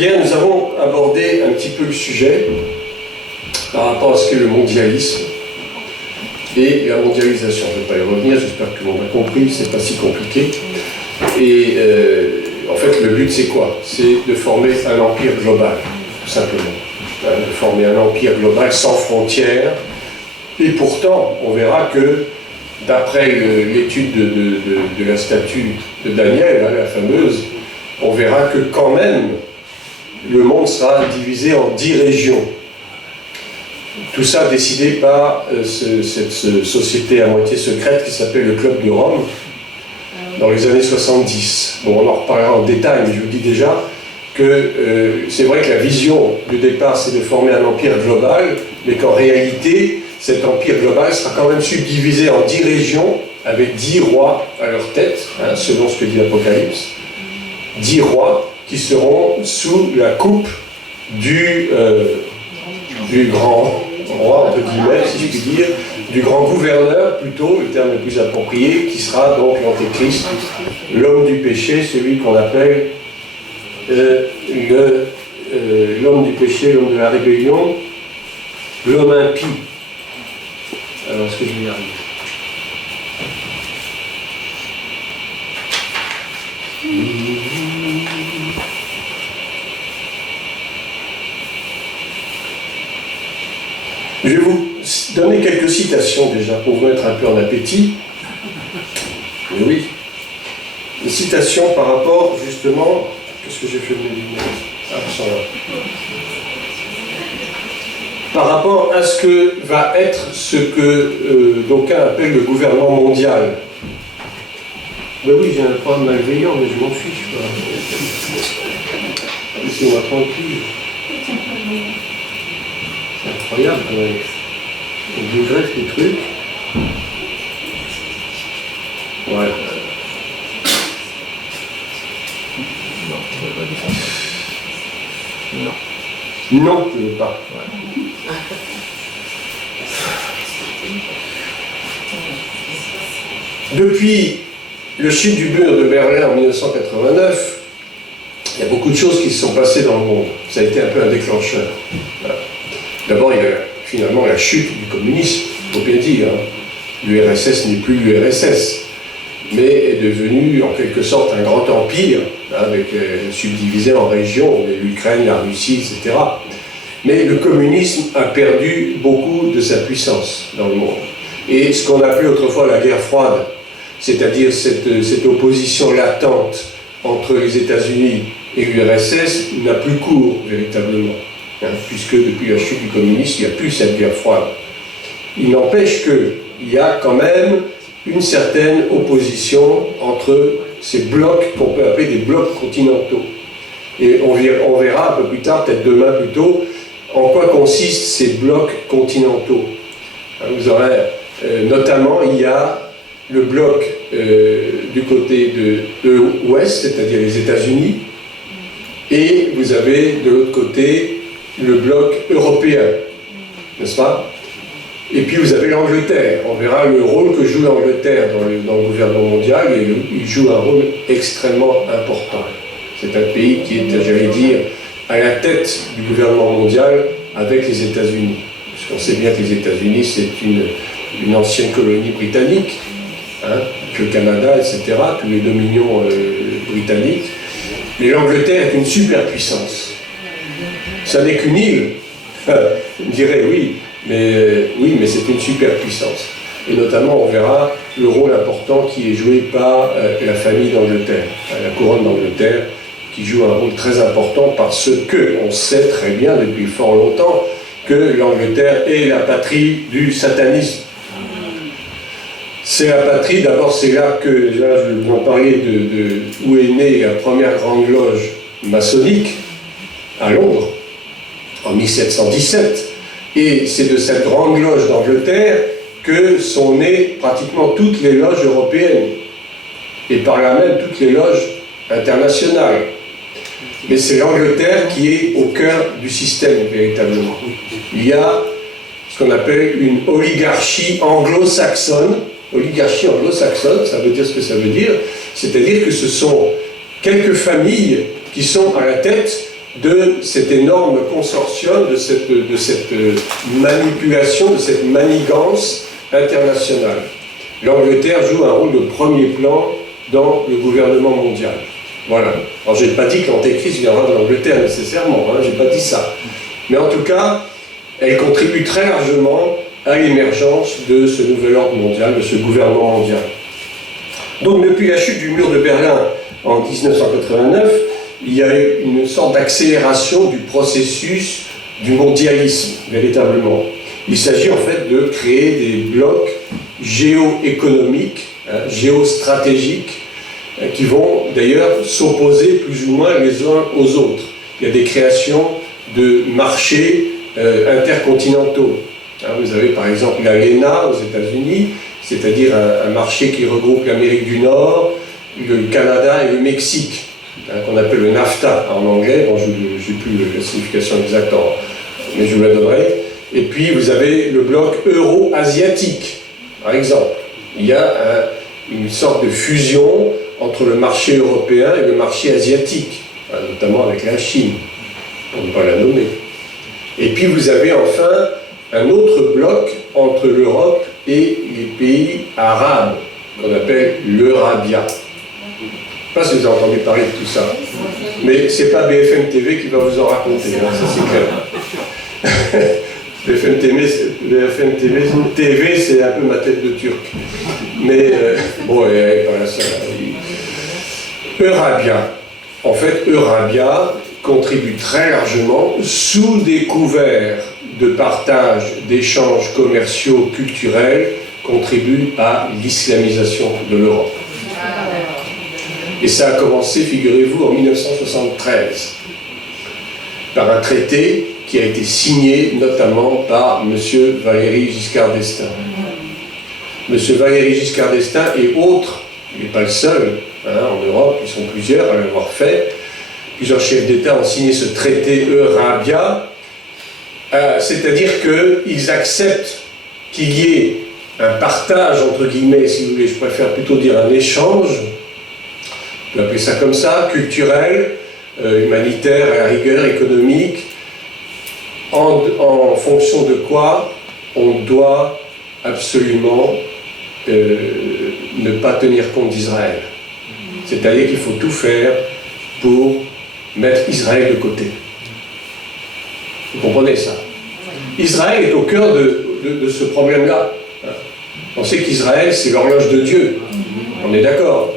Hier, nous avons abordé un petit peu le sujet par rapport à ce qu'est le mondialisme et la mondialisation. Je ne vais pas y revenir, j'espère que l'on a compris, c'est pas si compliqué. Et en fait, le but, c'est quoi? C'est de former un empire global, tout simplement. De former un empire global sans frontières. Et pourtant, on verra que, d'après l'étude de la statue de Daniel, la fameuse, on verra que quand même, le monde sera divisé en 10 régions. Tout ça décidé par cette société à moitié secrète qui s'appelle le Club de Rome, dans les années 70. Bon, on en reparlera en détail, mais je vous dis déjà que c'est vrai que la vision du départ, c'est de former un empire global, mais qu'en réalité, cet empire global sera quand même subdivisé en 10 régions, avec 10 rois à leur tête, hein, selon ce que dit l'Apocalypse. 10 rois qui seront sous la coupe du grand roi, entre guillemets, si je puis dire, du grand gouverneur, plutôt, le terme le plus approprié, qui sera donc l'Antéchrist, l'homme du péché, celui qu'on appelle l'homme du péché, l'homme de la rébellion, l'homme impie. Alors, est-ce que je vais y arriver? Je vais vous donner quelques citations déjà pour vous mettre un peu en appétit. Mais oui, des citations par rapport justement. Qu'est-ce que j'ai fait de mes lunettes? Ah, ça va. Par rapport à ce que va être ce que d'aucuns appellent le gouvernement mondial. Ben oui, j'ai un problème malveillant, mais je m'en fiche. Laissez-moi tranquille. C'est incroyable quand même. On vous greffe des trucs. Ouais. Non. Non, je ne veux pas. Ouais. Depuis le chute du mur de Berlin en 1989, il y a beaucoup de choses qui se sont passées dans le monde. Ça a été un peu un déclencheur. Voilà. D'abord, il y a finalement la chute du communisme, il faut bien dire. Hein. L'URSS n'est plus l'URSS, mais est devenu en quelque sorte un grand empire, hein, subdivisé en régions, l'Ukraine, la Russie, etc. Mais le communisme a perdu beaucoup de sa puissance dans le monde. Et ce qu'on appelait autrefois la guerre froide, c'est-à-dire cette opposition latente entre les États-Unis et l'URSS, n'a plus cours véritablement. Hein, puisque depuis la chute du communisme, il n'y a plus cette guerre froide. Il n'empêche qu'il y a quand même une certaine opposition entre ces blocs qu'on peut appeler des blocs continentaux. Et on verra un peu plus tard, peut-être demain plutôt, en quoi consistent ces blocs continentaux. Vous aurez, notamment, il y a le bloc du côté de l'Ouest, c'est-à-dire les États-Unis, et vous avez de l'autre côté le bloc européen, n'est-ce pas? Et puis vous avez l'Angleterre. On verra le rôle que joue l'Angleterre dans le gouvernement mondial, et il joue un rôle extrêmement important. C'est un pays qui est, j'allais dire, à la tête du gouvernement mondial avec les États-Unis. Parce qu'on sait bien que les États-Unis, c'est une ancienne colonie britannique, hein, le Canada, etc., tous les dominions britanniques. Mais l'Angleterre est une superpuissance. Ça n'est qu'une île. On dirait oui, mais c'est une superpuissance. Et notamment, on verra le rôle important qui est joué par la famille d'Angleterre, la couronne d'Angleterre, qui joue un rôle très important parce qu'on sait très bien depuis fort longtemps que l'Angleterre est la patrie du satanisme. C'est la patrie, d'abord c'est là que, là je vais vous en parler où est née la première grande loge maçonnique, à Londres, en 1717. Et c'est de cette grande loge d'Angleterre que sont nées pratiquement toutes les loges européennes, et par là même toutes les loges internationales. Mais c'est l'Angleterre qui est au cœur du système, véritablement. Il y a ce qu'on appelle une oligarchie anglo-saxonne. Oligarchie anglo-saxonne, ça veut dire ce que ça veut dire, c'est-à-dire que ce sont quelques familles qui sont à la tête de cet énorme consortium, de cette manipulation, de cette manigance internationale. L'Angleterre joue un rôle de premier plan dans le gouvernement mondial. Voilà. Alors je n'ai pas dit que l'antéchrist viendra de l'Angleterre nécessairement, hein, je n'ai pas dit ça. Mais en tout cas, elle contribue très largement à l'émergence de ce nouvel ordre mondial, de ce gouvernement mondial. Donc depuis la chute du mur de Berlin en 1989, il y a eu une sorte d'accélération du processus du mondialisme, véritablement. Il s'agit en fait de créer des blocs géoéconomiques, géostratégiques, qui vont d'ailleurs s'opposer plus ou moins les uns aux autres. Il y a des créations de marchés intercontinentaux. Vous avez par exemple l'ALENA aux États-Unis, c'est-à-dire un marché qui regroupe l'Amérique du Nord, le Canada et le Mexique, qu'on appelle le NAFTA en anglais. Bon, je n'ai plus la signification exacte, mais je vous la donnerai. Et puis vous avez le bloc euro-asiatique, par exemple. Il y a une sorte de fusion entre le marché européen et le marché asiatique, notamment avec la Chine, pour ne pas la nommer. Et puis vous avez enfin un autre bloc entre l'Europe et les pays arabes, qu'on appelle l'Eurabia. Je ne sais pas si vous avez entendu parler de tout ça, mais ce n'est pas BFM TV qui va vous en raconter, hein, ça c'est clair. BFM TV, c'est un peu ma tête de turc. Mais bon, voilà ça. Eurabia. En fait, Eurabia contribue très largement, sous des couverts de partage, d'échanges commerciaux, culturels, contribue à l'islamisation de l'Europe. Et ça a commencé, figurez-vous, en 1973, par un traité qui a été signé notamment par M. Valéry Giscard d'Estaing. M. Valéry Giscard d'Estaing et autres, il n'est pas le seul, hein, en Europe, ils sont plusieurs à l'avoir fait, plusieurs chefs d'État ont signé ce traité Eurabia, c'est-à-dire qu'ils acceptent qu'il y ait un partage, entre guillemets, si vous voulez, je préfère plutôt dire un échange, on peut appeler ça comme ça, culturel, humanitaire, à la rigueur, économique, en fonction de quoi on doit absolument ne pas tenir compte d'Israël. C'est-à-dire qu'il faut tout faire pour mettre Israël de côté. Vous comprenez ça? Israël est au cœur de ce problème-là. On sait qu'Israël, c'est l'horloge de Dieu. On est d'accord.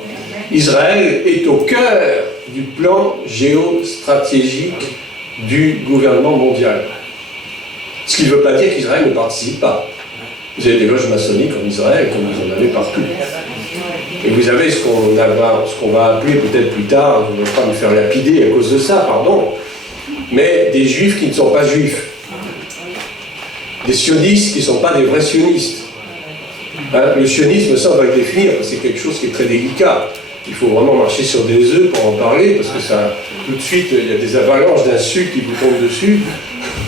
Israël est au cœur du plan géostratégique du gouvernement mondial. Ce qui ne veut pas dire qu'Israël ne participe pas. Vous avez des loges maçonniques en Israël, comme vous en avez partout. Et vous avez ce qu'on va appeler peut-être plus tard, je ne vais pas me faire lapider à cause de ça, pardon, mais des juifs qui ne sont pas juifs. Des sionistes qui ne sont pas des vrais sionistes. Hein, le sionisme, ça on va le définir, parce que c'est quelque chose qui est très délicat. Il faut vraiment marcher sur des œufs pour en parler, parce que ça, tout de suite, il y a des avalanches d'insultes qui vous tombent dessus.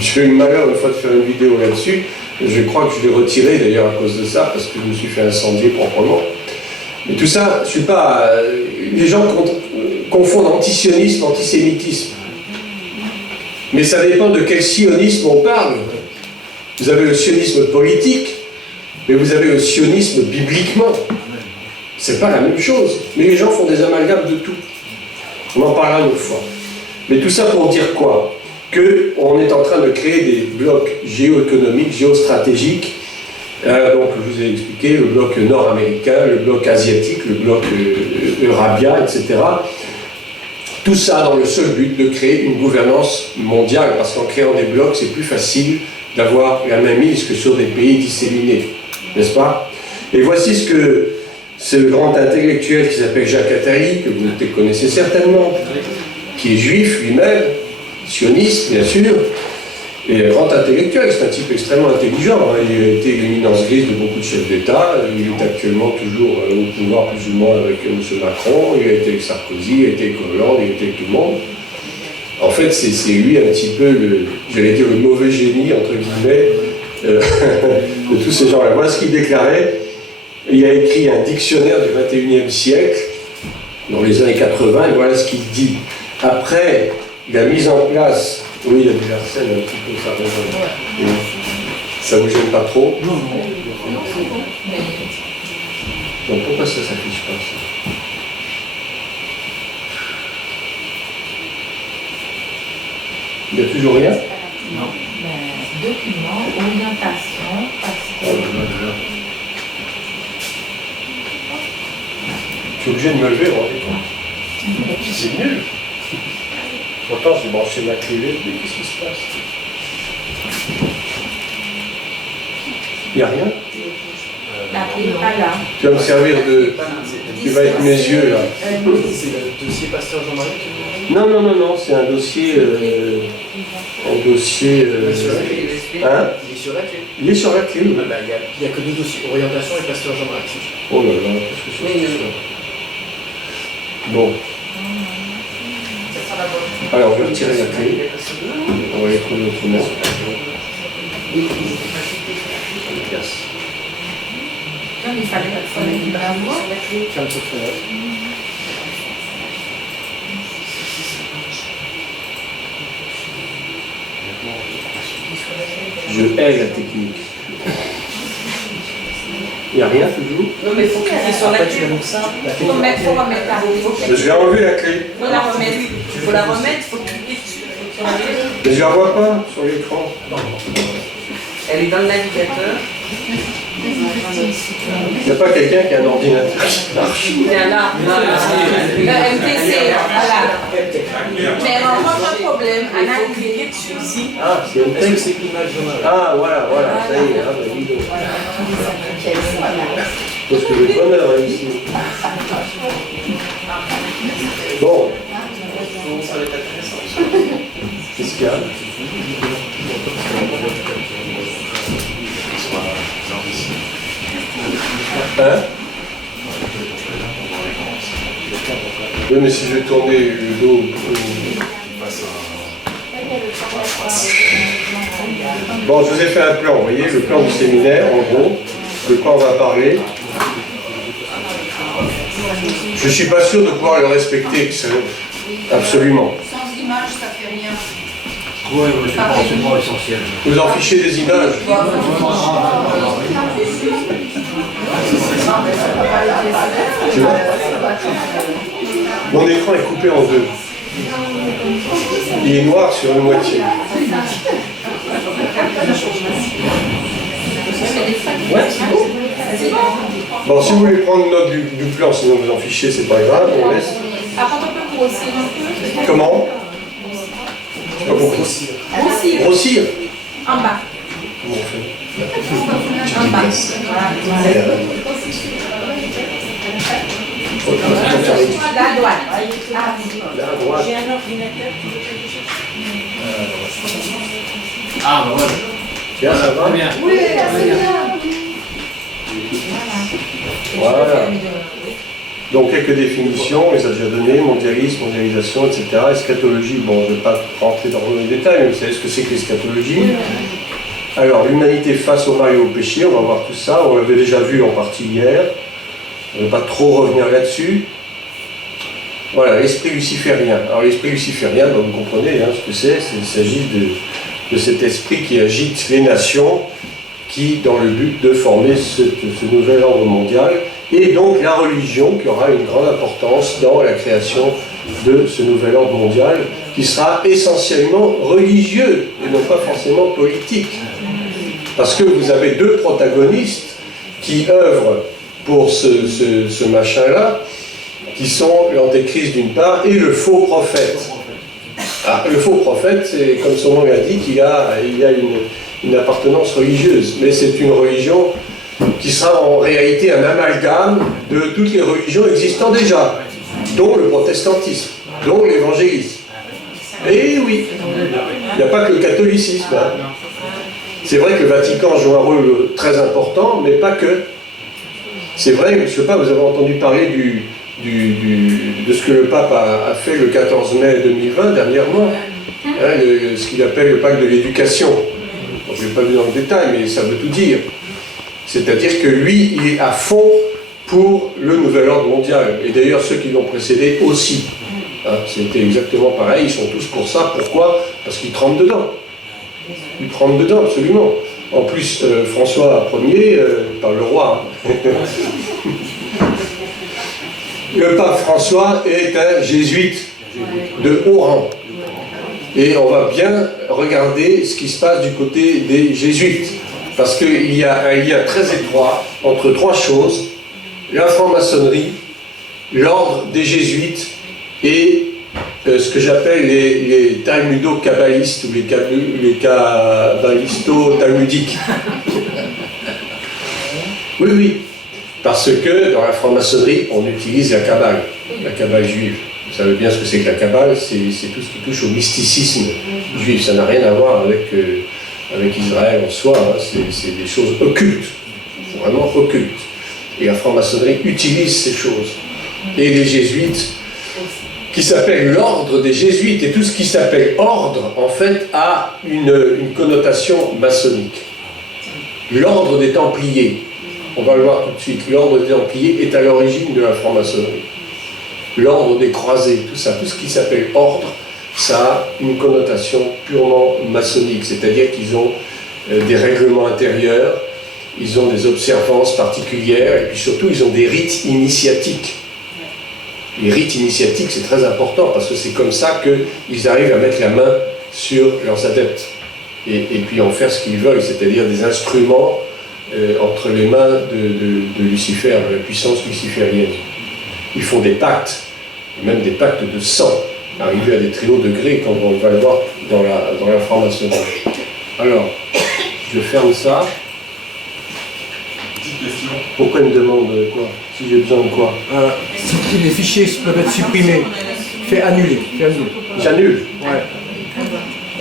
J'ai eu le malheur une fois de faire une vidéo là-dessus. Je crois que je l'ai retiré d'ailleurs à cause de ça, parce que je me suis fait incendier proprement. Mais tout ça, je suis pas... les gens confondent antisionisme, antisémitisme. Mais ça dépend de quel sionisme on parle. Vous avez le sionisme politique, mais vous avez le sionisme bibliquement. C'est pas la même chose. Mais les gens font des amalgames de tout. On en parlera une autre fois. Mais tout ça pour dire quoi? Qu'on est en train de créer des blocs géoéconomiques, géostratégiques. Donc, je vous ai expliqué le bloc nord-américain, le bloc asiatique, le bloc eurabien, etc. Tout ça dans le seul but de créer une gouvernance mondiale, parce qu'en créant des blocs, c'est plus facile d'avoir la même mise que sur des pays disséminés, n'est-ce pas? Et voici ce que ce grand intellectuel qui s'appelle Jacques Attali, que vous connaissez certainement, qui est juif lui-même, sioniste bien sûr, et un grand intellectuel, c'est un type extrêmement intelligent, hein. Il a été l'éminence grise de beaucoup de chefs d'État, il est actuellement toujours au pouvoir plus ou moins avec M. Macron, il a été avec Sarkozy, il a été avec Hollande, il a été avec tout le monde. En fait, c'est lui un petit peu, j'allais dire le mauvais génie, entre guillemets, de tous ces gens-là. Voilà ce qu'il déclarait. Il a écrit un dictionnaire du XXIe siècle, dans les années 80, et voilà ce qu'il dit. Après la mise en place, oui, il y a du Larsen un petit peu, ça raison. Ça vous gêne pas trop? Non. Donc pourquoi ça s'affiche pas ça? Il n'y a toujours rien? Non. Document, orientation, pasteur. Je suis obligé de me lever, vous vous rendez compte? C'est nul. Pourtant, j'ai branché ma clé USB, qu'est-ce qui se passe? Il n'y a rien? La clé n'est pas là. Tu vas me servir de... Tu vas être mes yeux, là. C'est le dossier Pasteur Jean-Marie? Non, c'est un dossier... un dossier... Hein? Il est sur la clé. Il est sur la clé, oui. Il n'y a que deux dossiers, orientation et Pasteur Jean-Marie. Oh là là, qu'est-ce que c'est que ça? Bon. Alors, je vais retirer la clé. On va les trouver autrement. Non, mais il fallait qu'il bravo. Ferme cette fenêtre. Je hais la technique. Il n'y a rien toujours? Non, mais il faut cliquer sur la clé. Il faut remettre la clé. Mais je vais enlever la clé. Il faut la remettre. Il faut la remettre, il faut cliquer sur la clé. Mais je ne la vois pas sur l'écran. Elle est dans le navigateur. Il n'y a pas quelqu'un qui a un ordinateur qui marche. Il est là. Le MTC, voilà. Mais on n'a pas de problème. Anna, il faut cliquer dessus aussi. Ah, c'est un Est-ce que texte. c'est l'image Jean-Marie? Ah, voilà, ça y est. Ah, bah, dis donc. Parce que le bonheur, hein, ici. Bon. Ça va être intéressant. Qu'est-ce qu'il y a? Hein? Oui, mais si je tournais le dos... Bon, je vous ai fait un plan, vous voyez, le plan du séminaire, en gros, de quoi on va parler. Je ne suis pas sûr de pouvoir le respecter, absolument. Sans image, ça fait rien. Oui, c'est pas essentiel. Vous en fichez des images. Tu vois? Mon écran est coupé en deux. Il est noir sur une moitié. Ouais, c'est bon. Bon, si vous voulez prendre note du plan, sinon vous en fichez, c'est pas grave, on laisse. Après, on peut grossir un peu. Comment? J'ai pas compris. Grossir. Grossir. En bas. Comment on fait? En bas. Voilà. La droite. Là, à droite. J'ai un ordinateur qui veut quelque chose. Ah, bah voilà. Bien, ça va? Très bien. Oui, c'est bien. Voilà. Donc, quelques définitions, on les a déjà données, mondialisme, mondialisation, etc. Eschatologie, bon, je ne vais pas rentrer dans les détails, mais vous savez ce que c'est que l'eschatologie. Alors, l'humanité face au mal et au péché, on va voir tout ça, on l'avait déjà vu en partie hier, on ne va pas trop revenir là-dessus. Voilà, l'esprit luciférien. Alors, l'esprit luciférien, ben, vous comprenez hein, ce que c'est, il s'agit de cet esprit qui agite les nations, qui, dans le but de former ce nouvel ordre mondial, et donc la religion qui aura une grande importance dans la création de ce nouvel ordre mondial, qui sera essentiellement religieux et non pas forcément politique. Parce que vous avez deux protagonistes qui œuvrent pour ce machin-là, qui sont l'antéchrist d'une part et le faux prophète. Ah, le faux prophète, c'est comme son nom l'indique, il a une appartenance religieuse, mais c'est une religion qui sera en réalité un amalgame de toutes les religions existant déjà, dont le protestantisme, dont l'évangélisme. Et oui, il n'y a pas que le catholicisme. Hein. C'est vrai que le Vatican joue un rôle très important, mais pas que. C'est vrai, je ne sais pas, vous avez entendu parler de ce que le pape a fait le 14 mai 2020, dernièrement, hein, ce qu'il appelle le pacte de l'éducation. Je ne vais pas aller dans le détail, mais ça veut tout dire. C'est-à-dire que lui, il est à fond pour le nouvel ordre mondial. Et d'ailleurs, ceux qui l'ont précédé aussi. Hein, c'était exactement pareil, ils sont tous pour ça. Pourquoi? Parce qu'ils trempent dedans. Ils trempent dedans, absolument. En plus, François Ier, par le roi, hein. Le pape François est un jésuite de haut rang. Et on va bien regarder ce qui se passe du côté des jésuites. Parce qu'il y a un lien très étroit entre trois choses: la franc-maçonnerie, l'ordre des jésuites et ce que j'appelle les talmudo-kabbalistes ou les kabbalisto-talmudiques. Oui, oui. Parce que dans la franc-maçonnerie, on utilise la kabbale juive. Vous savez bien ce que c'est que la kabbale, c'est tout ce qui touche au mysticisme juif. Ça n'a rien à voir avec Israël en soi, hein. C'est des choses occultes, vraiment occultes. Et la franc-maçonnerie utilise ces choses. Et les jésuites, qui s'appelle l'ordre des jésuites, et tout ce qui s'appelle ordre, en fait, a une connotation maçonnique. L'ordre des Templiers, on va le voir tout de suite, l'ordre des Templiers est à l'origine de la franc-maçonnerie. L'ordre des croisés, tout ça, tout ce qui s'appelle ordre, ça a une connotation purement maçonnique, c'est-à-dire qu'ils ont des règlements intérieurs, ils ont des observances particulières, et puis surtout ils ont des rites initiatiques. Les rites initiatiques, c'est très important, parce que c'est comme ça qu'ils arrivent à mettre la main sur leurs adeptes, et puis en faire ce qu'ils veulent, c'est-à-dire des instruments entre les mains de Lucifer, de la puissance luciférienne. Ils font des pactes, même des pactes de sang, arrivés à des très hauts degrés, comme on va le voir dans la franc-maçonnerie. Alors, je ferme ça. Pourquoi il me demande quoi? Si j'ai besoin de quoi? Si les fichiers peuvent être supprimés, fais annuler. J'annule. Ouais.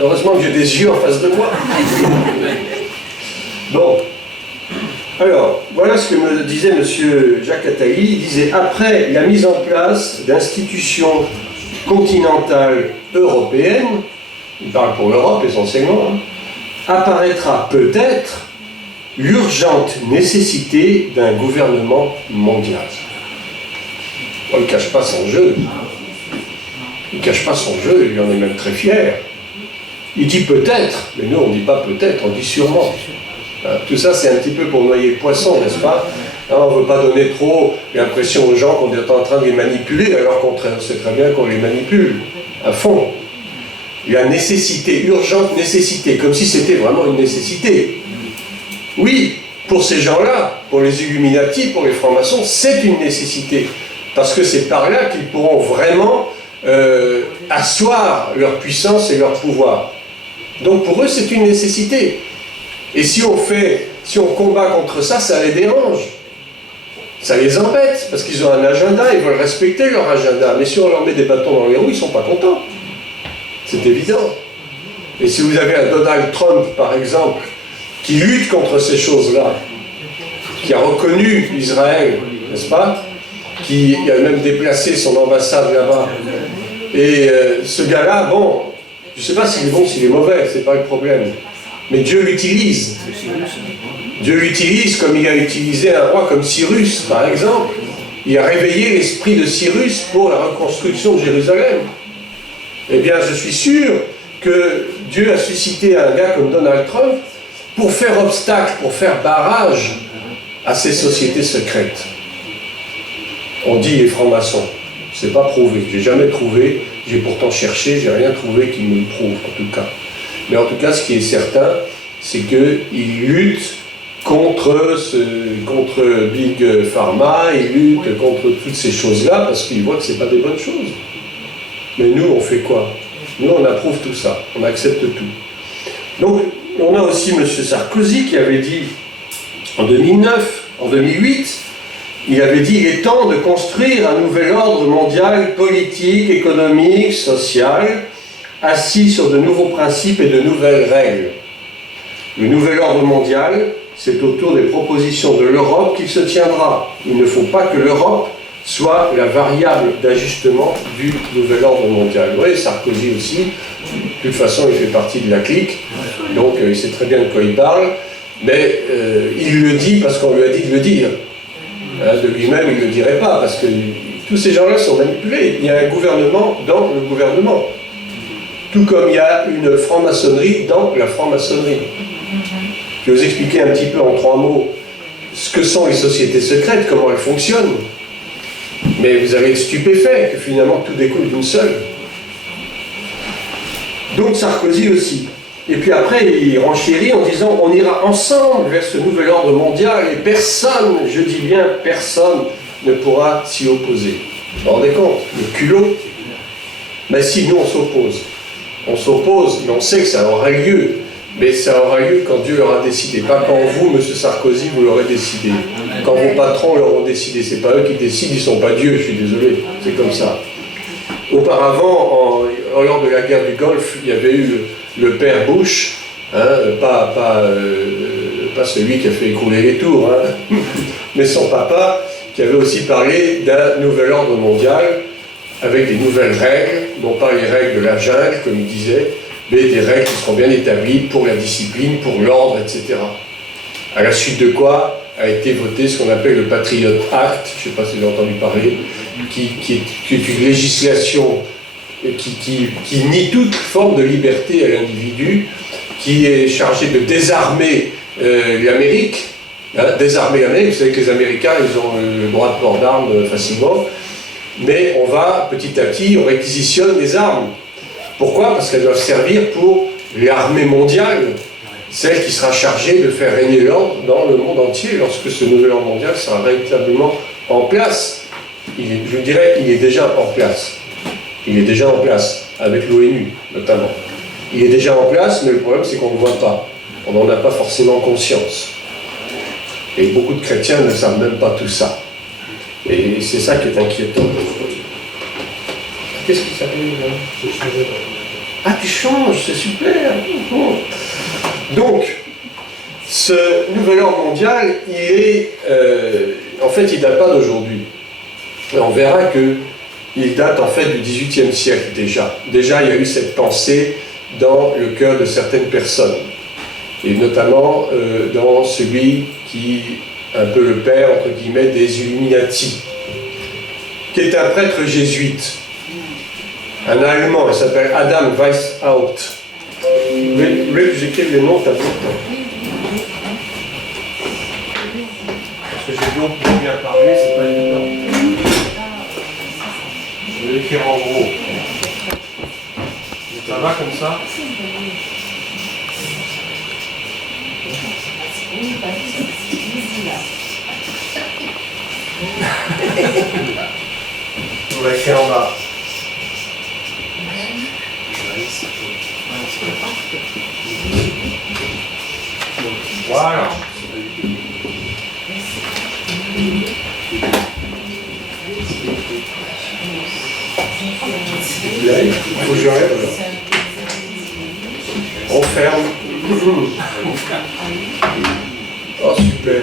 Heureusement que j'ai des yeux en face de moi. Bon. Alors, voilà ce que me disait M. Jacques Attali. Il disait: après la mise en place d'institutions continentales européennes, il parle pour l'Europe essentiellement, hein, apparaîtra peut-être l'urgente nécessité d'un gouvernement mondial. On ne cache pas son jeu. Il ne cache pas son jeu, il en est même très fier. Il dit peut-être, mais nous on ne dit pas peut-être, on dit sûrement. Tout ça, c'est un petit peu pour noyer le poisson, n'est-ce pas? On ne veut pas donner trop l'impression aux gens qu'on est en train de les manipuler, alors qu'on sait très bien qu'on les manipule, à fond. La nécessité, urgente nécessité, comme si c'était vraiment une nécessité. Oui, pour ces gens-là, pour les Illuminati, pour les francs-maçons, c'est une nécessité. Parce que c'est par là qu'ils pourront vraiment asseoir leur puissance et leur pouvoir. Donc pour eux, c'est une nécessité. Et si on combat contre ça, ça les dérange. Ça les embête, parce qu'ils ont un agenda, ils veulent respecter leur agenda. Mais si on leur met des bâtons dans les roues, ils ne sont pas contents. C'est évident. Et si vous avez un Donald Trump, par exemple, qui lutte contre ces choses-là, qui a reconnu Israël, n'est-ce pas? Qui a même déplacé son ambassade là-bas. Et ce gars-là, bon, je ne sais pas s'il est bon, s'il est mauvais, c'est pas le problème. Mais Dieu l'utilise. Dieu l'utilise comme il a utilisé un roi comme Cyrus, par exemple. Il a réveillé l'esprit de Cyrus pour la reconstruction de Jérusalem. Eh bien, je suis sûr que Dieu a suscité un gars comme Donald Trump pour faire obstacle, pour faire barrage à ces sociétés secrètes. On dit les francs-maçons. C'est pas prouvé. J'ai jamais trouvé, j'ai pourtant cherché, j'ai rien trouvé qui me le prouve, en tout cas. Mais en tout cas, ce qui est certain, c'est qu'ils luttent contre Big Pharma, ils luttent contre toutes ces choses-là, parce qu'ils voient que ce n'est pas des bonnes choses. Mais nous, on fait quoi? Nous, on approuve tout ça, on accepte tout. Donc, on a aussi M. Sarkozy qui avait dit, en 2008, il avait dit « Il est temps de construire un nouvel ordre mondial politique, économique, social, assis sur de nouveaux principes et de nouvelles règles. Le nouvel ordre mondial, c'est autour des propositions de l'Europe qu'il se tiendra. Il ne faut pas que l'Europe soit la variable d'ajustement du nouvel ordre mondial. » Vous voyez, Sarkozy aussi, de toute façon, il fait partie de la clique, donc il sait très bien de quoi il parle, mais il le dit parce qu'on lui a dit de le dire. De lui-même, il ne le dirait pas, parce que tous ces gens-là sont manipulés. Il y a un gouvernement dans le gouvernement. Tout comme il y a une franc-maçonnerie dans la franc-maçonnerie. Je vais vous expliquer un petit peu en 3 mots ce que sont les sociétés secrètes, comment elles fonctionnent. Mais vous allez être stupéfait que finalement tout découle d'une seule. Donc Sarkozy aussi. Et puis après, il renchérit en disant on ira ensemble vers ce nouvel ordre mondial et personne, je dis bien personne, ne pourra s'y opposer. Vous vous rendez compte? Le culot. Mais si, nous on s'oppose. On s'oppose, mais on sait que ça aura lieu. Mais ça aura lieu quand Dieu l'aura décidé. Pas quand vous, M. Sarkozy, vous l'aurez décidé. Quand vos patrons l'auront décidé. C'est pas eux qui décident, ils sont pas Dieu, je suis désolé. C'est comme ça. Auparavant, lors de la guerre du Golfe, il y avait eu le père Bush, hein, pas celui qui a fait écrouler les tours, hein, mais son papa, qui avait aussi parlé d'un nouvel ordre mondial avec des nouvelles règles, non pas les règles de la jungle, comme il disait, mais des règles qui seront bien établies pour la discipline, pour l'ordre, etc. À la suite de quoi a été voté ce qu'on appelle le Patriot Act, je ne sais pas si vous avez entendu parler, qui est une législation qui nie toute forme de liberté à l'individu, qui est chargé de désarmer l'Amérique. Hein, désarmer l'Amérique, vous savez que les Américains, ils ont le droit de port d'armes facilement, mais on va, petit à petit, on réquisitionne des armes. Pourquoi? Parce qu'elles doivent servir pour l'armée mondiale, celle qui sera chargée de faire régner l'ordre dans le monde entier lorsque ce nouvel ordre mondial sera véritablement en place. Je dirais, il est déjà en place. Il est déjà en place, avec l'ONU notamment. Il est déjà en place, mais le problème c'est qu'on ne le voit pas. On n'en a pas forcément conscience. Et beaucoup de chrétiens ne savent même pas tout ça. Et c'est ça qui est inquiétant. Qu'est-ce qui s'appelle? Ah, tu changes, c'est super. Donc, ce nouvel ordre mondial, il est... en fait, il ne date pas d'aujourd'hui. On verra qu'il date en fait du XVIIIe siècle déjà. Déjà, il y a eu cette pensée dans le cœur de certaines personnes. Et notamment dans celui qui est un peu le père, entre guillemets, des Illuminati, qui est un prêtre jésuite, un Allemand, il s'appelle Adam Weishaupt. Vous voulez que j'écrive les noms, t'as vu? Parce que j'ai donc bien parlé, c'est pas évident. Je vais l'écrire en gros. Ça va comme ça? On l'a écrit en bas. Voilà. Il faut que j'arrête. On ferme. Oh super.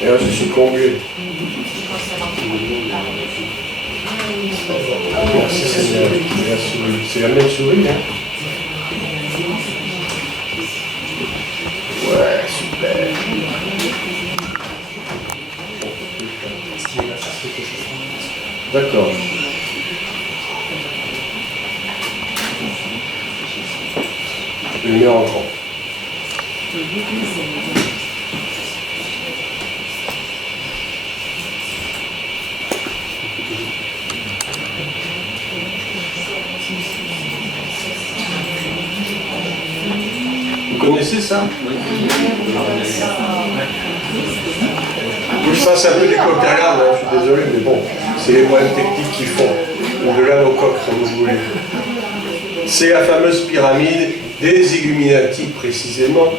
Et là je suis comblé. Merci Seigneur. C'est la même souris, hein? Ouais, super. D'accord. Je le mets en grand. Vous connaissez ça? Je fasse un peu des coques à l'âne, je suis désolé, mais bon, c'est les problèmes techniques qui font. Ou de l'âne au coq, comme vous voulez. C'est la fameuse pyramide des Illuminati, précisément.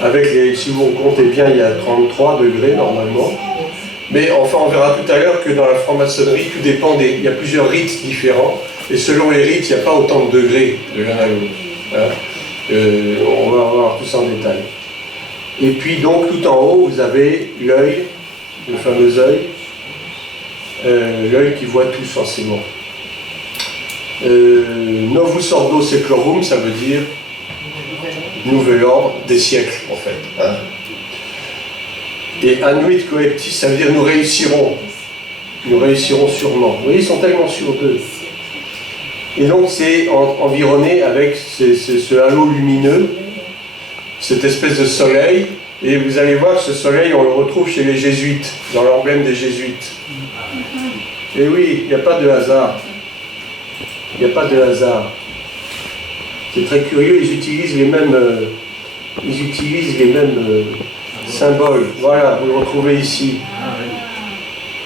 Avec les, si vous comptez bien, il y a 33 degrés normalement. Mais enfin, on verra tout à l'heure que dans la franc-maçonnerie, tout dépend il y a plusieurs rites différents. Et selon les rites, il n'y a pas autant de degrés de l'un à l'autre. Hein. On va voir tout ça en détail. Et puis donc tout en haut vous avez l'œil, le fameux œil, l'œil qui voit tout censément. Novus Ordo Seclorum, ça veut dire nouvel ordre des siècles en fait. Hein. Et annuit coeptis, ça veut dire nous réussirons. Nous réussirons sûrement. Vous voyez, ils sont tellement sûrs d'eux. Et donc c'est environné avec ce halo lumineux, cette espèce de soleil. Et vous allez voir, ce soleil, on le retrouve chez les jésuites, dans l'emblème des jésuites. Et oui, il n'y a pas de hasard. Il n'y a pas de hasard. C'est très curieux, ils utilisent les mêmes symboles. Voilà, vous le retrouvez ici.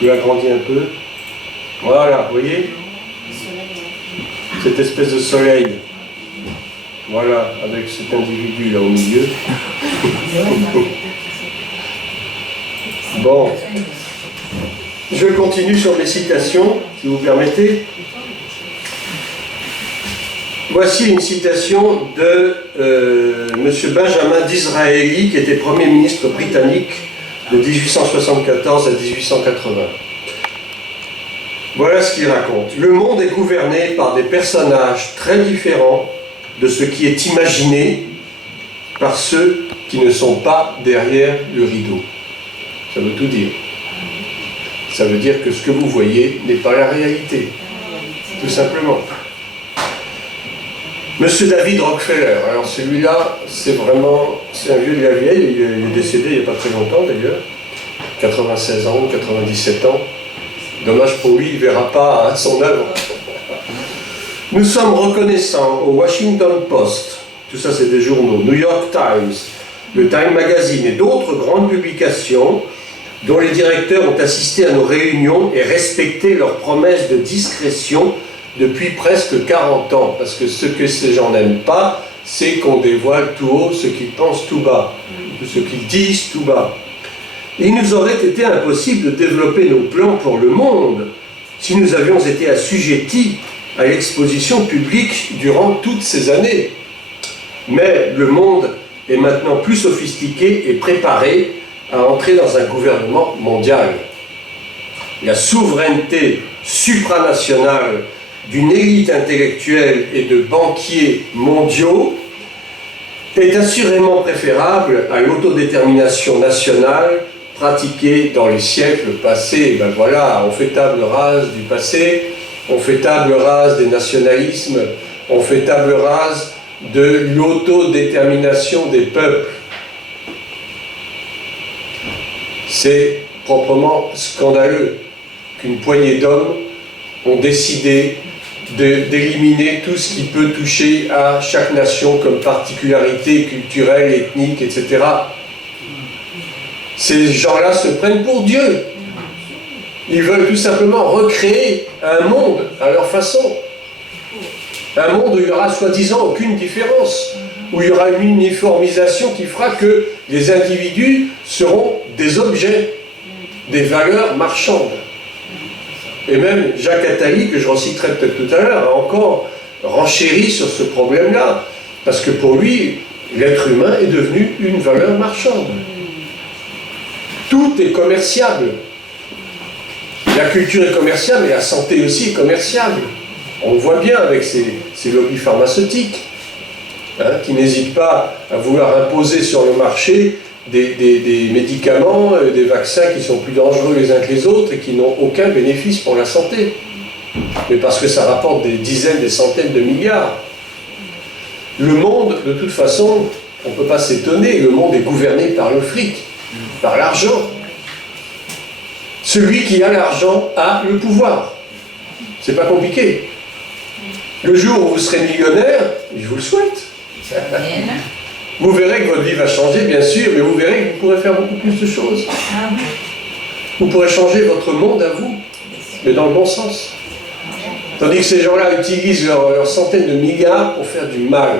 Je l'agrandis un peu. Voilà, vous voyez? Cette espèce de soleil. Voilà, avec cet individu là au milieu. Bon. Je continue sur mes citations, si vous permettez. Voici une citation de M. Benjamin Disraeli, qui était Premier ministre britannique de 1874 à 1880. Voilà ce qu'il raconte. Le monde est gouverné par des personnages très différents de ce qui est imaginé par ceux qui ne sont pas derrière le rideau. Ça veut tout dire. Ça veut dire que ce que vous voyez n'est pas la réalité, tout simplement. Monsieur David Rockefeller, alors celui-là, c'est un vieux de la vieille, il est décédé il n'y a pas très longtemps d'ailleurs, 96 ans, 97 ans. Dommage pour lui, il ne verra pas son œuvre. Nous sommes reconnaissants au Washington Post, tout ça c'est des journaux, New York Times, le Time Magazine et d'autres grandes publications dont les directeurs ont assisté à nos réunions et respecté leurs promesses de discrétion depuis presque 40 ans. Parce que ce que ces gens n'aiment pas, c'est qu'on dévoile tout haut ce qu'ils pensent tout bas, ce qu'ils disent tout bas. Il nous aurait été impossible de développer nos plans pour le monde si nous avions été assujettis à l'exposition publique durant toutes ces années. Mais le monde est maintenant plus sophistiqué et préparé à entrer dans un gouvernement mondial. La souveraineté supranationale d'une élite intellectuelle et de banquiers mondiaux est assurément préférable à l'autodétermination nationale pratiquée dans les siècles passés. Ben voilà, on fait table rase du passé, on fait table rase des nationalismes, on fait table rase de l'autodétermination des peuples. C'est proprement scandaleux qu'une poignée d'hommes ont décidé d'éliminer tout ce qui peut toucher à chaque nation comme particularité culturelle, ethnique, etc. Ces gens-là se prennent pour Dieu. Ils veulent tout simplement recréer un monde à leur façon. Un monde où il n'y aura soi-disant aucune différence, où il y aura une uniformisation qui fera que les individus seront des objets, des valeurs marchandes. Et même Jacques Attali, que je reciterai peut-être tout à l'heure, a encore renchéri sur ce problème-là, parce que pour lui, l'être humain est devenu une valeur marchande. Tout est commerciable. La culture est commerciable, mais la santé aussi est commerciable. On le voit bien avec ces lobbies pharmaceutiques, qui n'hésitent pas à vouloir imposer sur le marché des médicaments, des vaccins qui sont plus dangereux les uns que les autres et qui n'ont aucun bénéfice pour la santé. Mais parce que ça rapporte des dizaines, des centaines de milliards. Le monde, de toute façon, on ne peut pas s'étonner, le monde est gouverné par le fric, par l'argent. Celui qui a l'argent a le pouvoir. C'est pas compliqué. Le jour où vous serez millionnaire, je vous le souhaite. Vous verrez que votre vie va changer, bien sûr, mais vous verrez que vous pourrez faire beaucoup plus de choses. Vous pourrez changer votre monde à vous, mais dans le bon sens. Tandis que ces gens-là utilisent leurs centaines de milliards pour faire du mal.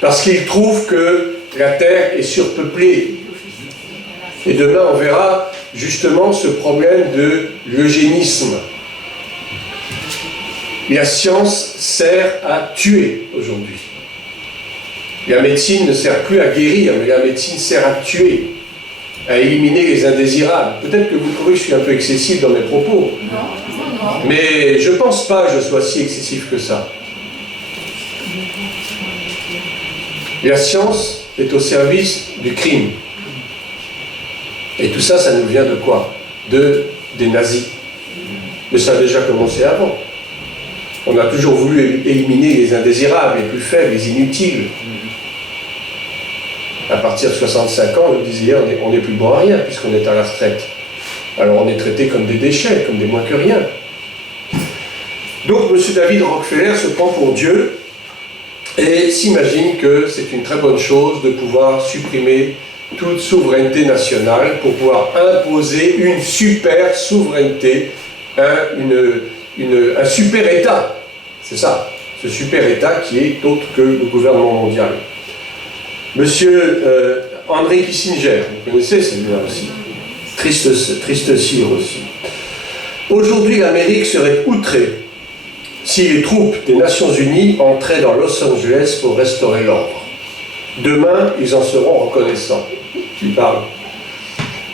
Parce qu'ils trouvent que la Terre est surpeuplée. Et demain, on verra justement ce problème de l'eugénisme. La science sert à tuer aujourd'hui. La médecine ne sert plus à guérir, mais la médecine sert à tuer, à éliminer les indésirables. Peut-être que vous trouvez que je suis un peu excessif dans mes propos. Non. Mais je ne pense pas que je sois si excessif que ça. La science est au service du crime. Et tout ça, ça nous vient de quoi? Des nazis. Mais ça a déjà commencé avant. On a toujours voulu éliminer les indésirables, les plus faibles, les inutiles. À partir de 65 ans, on disait on n'est plus bon à rien puisqu'on est à la retraite. Alors on est traité comme des déchets, comme des moins que rien. Donc M. David Rockefeller se prend pour Dieu et s'imagine que c'est une très bonne chose de pouvoir supprimer toute souveraineté nationale pour pouvoir imposer une super souveraineté, un super État. C'est ça, ce super État qui est autre que le gouvernement mondial. Monsieur Henry Kissinger, vous connaissez celui-là aussi, triste cire aussi. Aujourd'hui, l'Amérique serait outrée si les troupes des Nations Unies entraient dans Los Angeles pour restaurer l'ordre. Demain, ils en seront reconnaissants. Il parle.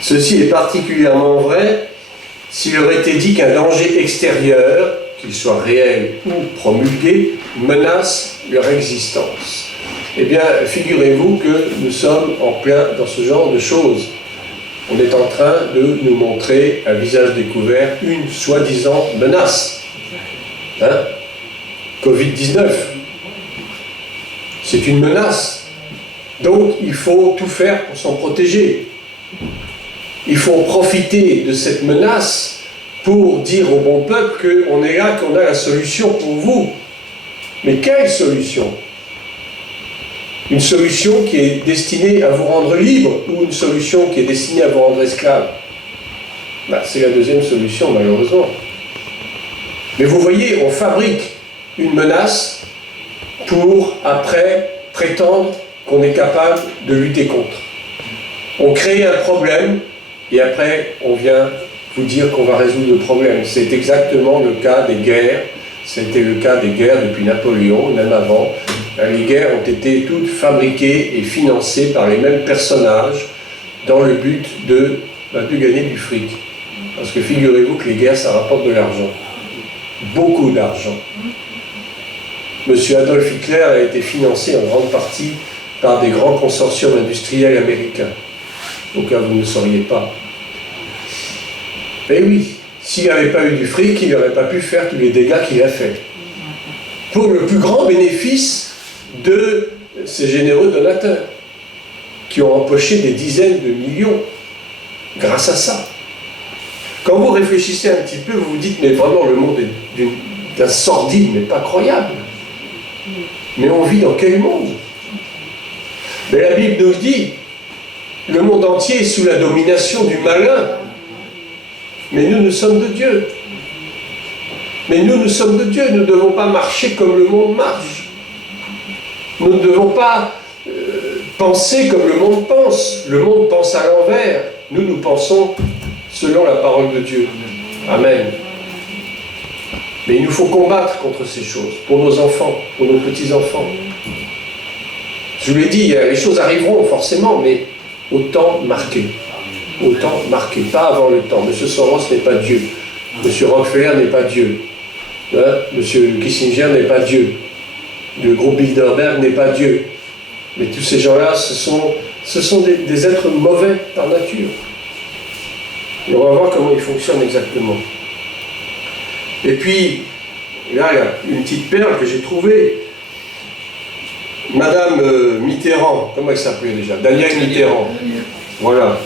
Ceci est particulièrement vrai s'il aurait été dit qu'un danger extérieur, qu'il soit réel ou promulgué, menace leur existence. Eh bien, figurez-vous que nous sommes en plein dans ce genre de choses. On est en train de nous montrer à visage découvert une soi-disant menace. Hein? Covid-19. C'est une menace. Donc, il faut tout faire pour s'en protéger. Il faut profiter de cette menace pour dire au bon peuple qu'on est là, qu'on a la solution pour vous. Mais quelle solution? Une solution qui est destinée à vous rendre libre ou une solution qui est destinée à vous rendre esclave? C'est la deuxième solution, malheureusement. Mais vous voyez, on fabrique une menace pour, après, prétendre qu'on est capable de lutter contre. On crée un problème et après, on vient vous dire qu'on va résoudre le problème. C'est exactement le cas des guerres. C'était le cas des guerres depuis Napoléon, même avant. Les guerres ont été toutes fabriquées et financées par les mêmes personnages dans le but de gagner du fric. Parce que figurez-vous que les guerres, ça rapporte de l'argent. Beaucoup d'argent. Monsieur Adolf Hitler a été financé en grande partie par des grands consortiums industriels américains. Au cas où vous ne le sauriez pas. Eh oui, s'il n'avait pas eu du fric, il n'aurait pas pu faire tous les dégâts qu'il a fait. Pour le plus grand bénéfice de ces généreux donateurs, qui ont empoché des dizaines de millions grâce à ça. Quand vous réfléchissez un petit peu, vous vous dites, mais vraiment le monde est d'un sordide, mais pas croyable. Mais on vit dans quel monde? Mais la Bible nous dit, le monde entier est sous la domination du malin. Mais nous, nous sommes de Dieu. Mais nous, nous sommes de Dieu. Nous ne devons pas marcher comme le monde marche. Nous ne devons pas penser comme le monde pense. Le monde pense à l'envers. Nous, nous pensons selon la parole de Dieu. Amen. Mais il nous faut combattre contre ces choses, pour nos enfants, pour nos petits-enfants. Je vous l'ai dit, les choses arriveront forcément, mais au temps marqué. Au temps marqué, pas avant le temps. M. Soros n'est pas Dieu. M. Rockefeller n'est pas Dieu. Hein? M. Kissinger n'est pas Dieu. Le groupe Bilderberg n'est pas Dieu. Mais tous ces gens-là, ce sont des êtres mauvais par nature. Et on va voir comment ils fonctionnent exactement. Et puis, là, il y a une petite perle que j'ai trouvée. Madame Mitterrand, comment elle s'appelait déjà? Danielle Mitterrand. Voilà.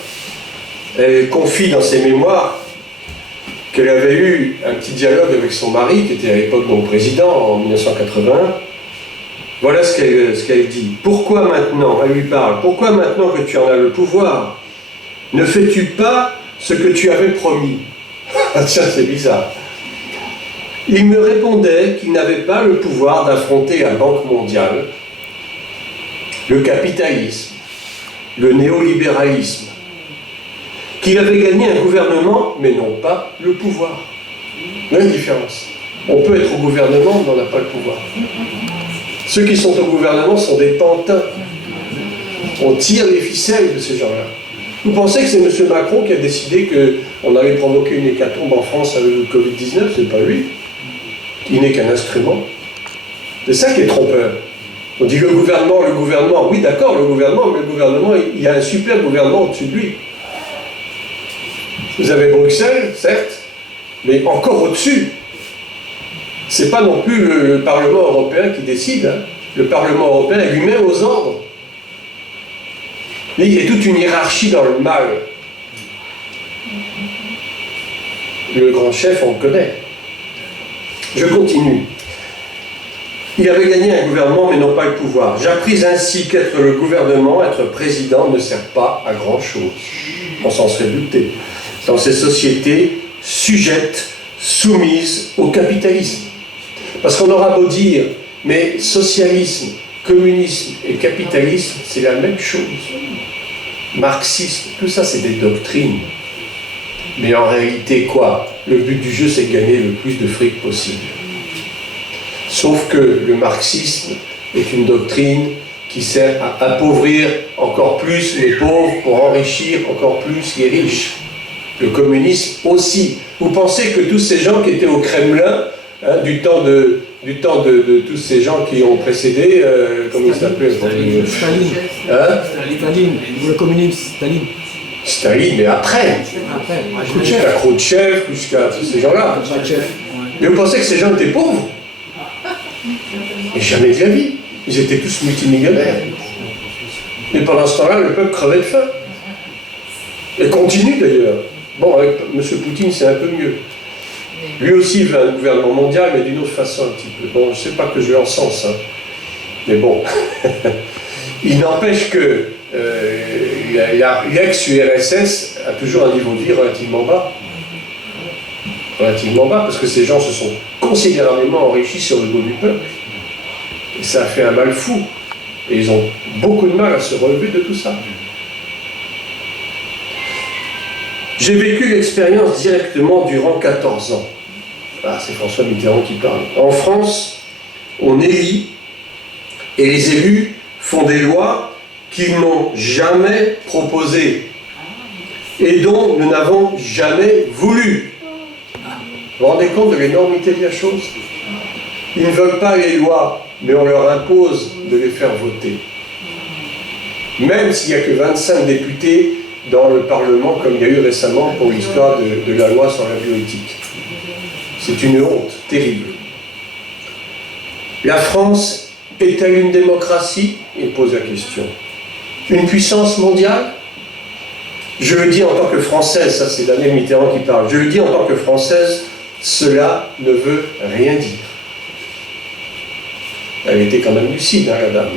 Elle confie dans ses mémoires qu'elle avait eu un petit dialogue avec son mari, qui était à l'époque mon président, en 1981. Voilà ce qu'elle dit. Pourquoi maintenant, elle lui parle, pourquoi maintenant que tu en as le pouvoir, ne fais-tu pas ce que tu avais promis? Ah tiens, c'est bizarre. Il me répondait qu'il n'avait pas le pouvoir d'affronter la Banque mondiale, le capitalisme, le néolibéralisme, qu'il avait gagné un gouvernement, mais non pas le pouvoir. Même différence. On peut être au gouvernement, mais on n'a pas le pouvoir. Ceux qui sont au gouvernement sont des pantins. On tire les ficelles de ces gens-là. Vous pensez que c'est M. Macron qui a décidé qu'on allait provoquer une hécatombe en France avec le Covid-19? C'est pas lui. Il n'est qu'un instrument. C'est ça qui est trompeur. On dit le gouvernement. Oui, d'accord, le gouvernement, mais le gouvernement, il y a un super gouvernement au-dessus de lui. Vous avez Bruxelles, certes, mais encore au-dessus. C'est pas non plus le Parlement européen qui décide. Hein. Le Parlement européen est lui-même aux ordres. Il y a toute une hiérarchie dans le mal. Le grand chef, on le connaît. Je continue. Il avait gagné un gouvernement, mais non pas le pouvoir. J'appris ainsi qu'être le gouvernement, être président, ne sert pas à grand-chose. On s'en serait douté. Dans ces sociétés sujettes, soumises au capitalisme. Parce qu'on aura beau dire, mais socialisme, communisme et capitalisme, c'est la même chose. Marxisme, tout ça, c'est des doctrines. Mais en réalité, quoi? Le but du jeu, c'est de gagner le plus de fric possible. Sauf que le marxisme est une doctrine qui sert à appauvrir encore plus les pauvres pour enrichir encore plus les riches. Le communisme aussi. Vous pensez que tous ces gens qui étaient au Kremlin, hein, du temps de tous ces gens qui ont précédé, comment il s'appelait? Staline. Hein? Staline. Le communisme, Staline. Staline, mais après. Jusqu'à Khrouchtchev, jusqu'à tous ces gens-là. Mais vous pensez que ces gens étaient pauvres? Mais jamais de la vie. Ils étaient tous multimillionnaires. Mais pendant ce temps-là, le peuple crevait de faim. Et continue d'ailleurs. Bon, avec M. Poutine, c'est un peu mieux. Lui aussi, il veut un gouvernement mondial, mais d'une autre façon un petit peu. Bon, je ne sais pas que je l'encense, hein. Mais bon. Il n'empêche que l'ex-URSS a toujours un niveau de vie relativement bas. Relativement bas, parce que ces gens se sont considérablement enrichis sur le dos du peuple. Et ça a fait un mal fou. Et ils ont beaucoup de mal à se relever de tout ça. J'ai vécu l'expérience directement durant 14 ans. Ah, c'est François Mitterrand qui parle. En France, on élit, et les élus font des lois qu'ils n'ont jamais proposées et dont nous n'avons jamais voulu. Vous vous rendez compte de l'énormité de la chose? Ils ne veulent pas les lois, mais on leur impose de les faire voter. Même s'il n'y a que 25 députés dans le Parlement, comme il y a eu récemment pour l'histoire de la loi sur la bioéthique. C'est une honte terrible. La France est-elle une démocratie? Il pose la question. Une puissance mondiale? Je le dis en tant que Française, ça c'est Danielle Mitterrand qui parle, je le dis en tant que Française, cela ne veut rien dire. Elle était quand même lucide, hein, la dame.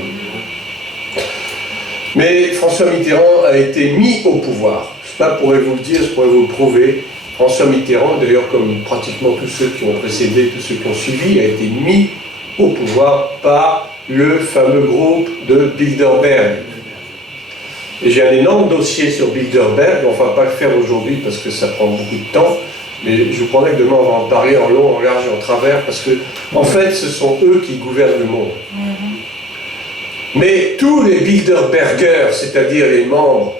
Mais François Mitterrand a été mis au pouvoir. Je pourrais vous le dire, je pourrais vous le prouver. François Mitterrand, d'ailleurs comme pratiquement tous ceux qui ont précédé, tous ceux qui ont suivi, a été mis au pouvoir par le fameux groupe de Bilderberg. Et j'ai un énorme dossier sur Bilderberg, on ne va pas le faire aujourd'hui parce que ça prend beaucoup de temps, mais je vous promets que demain on va en parler en long, en large et en travers, parce que en fait ce sont eux qui gouvernent le monde. Mais tous les Bilderbergers, c'est-à-dire les membres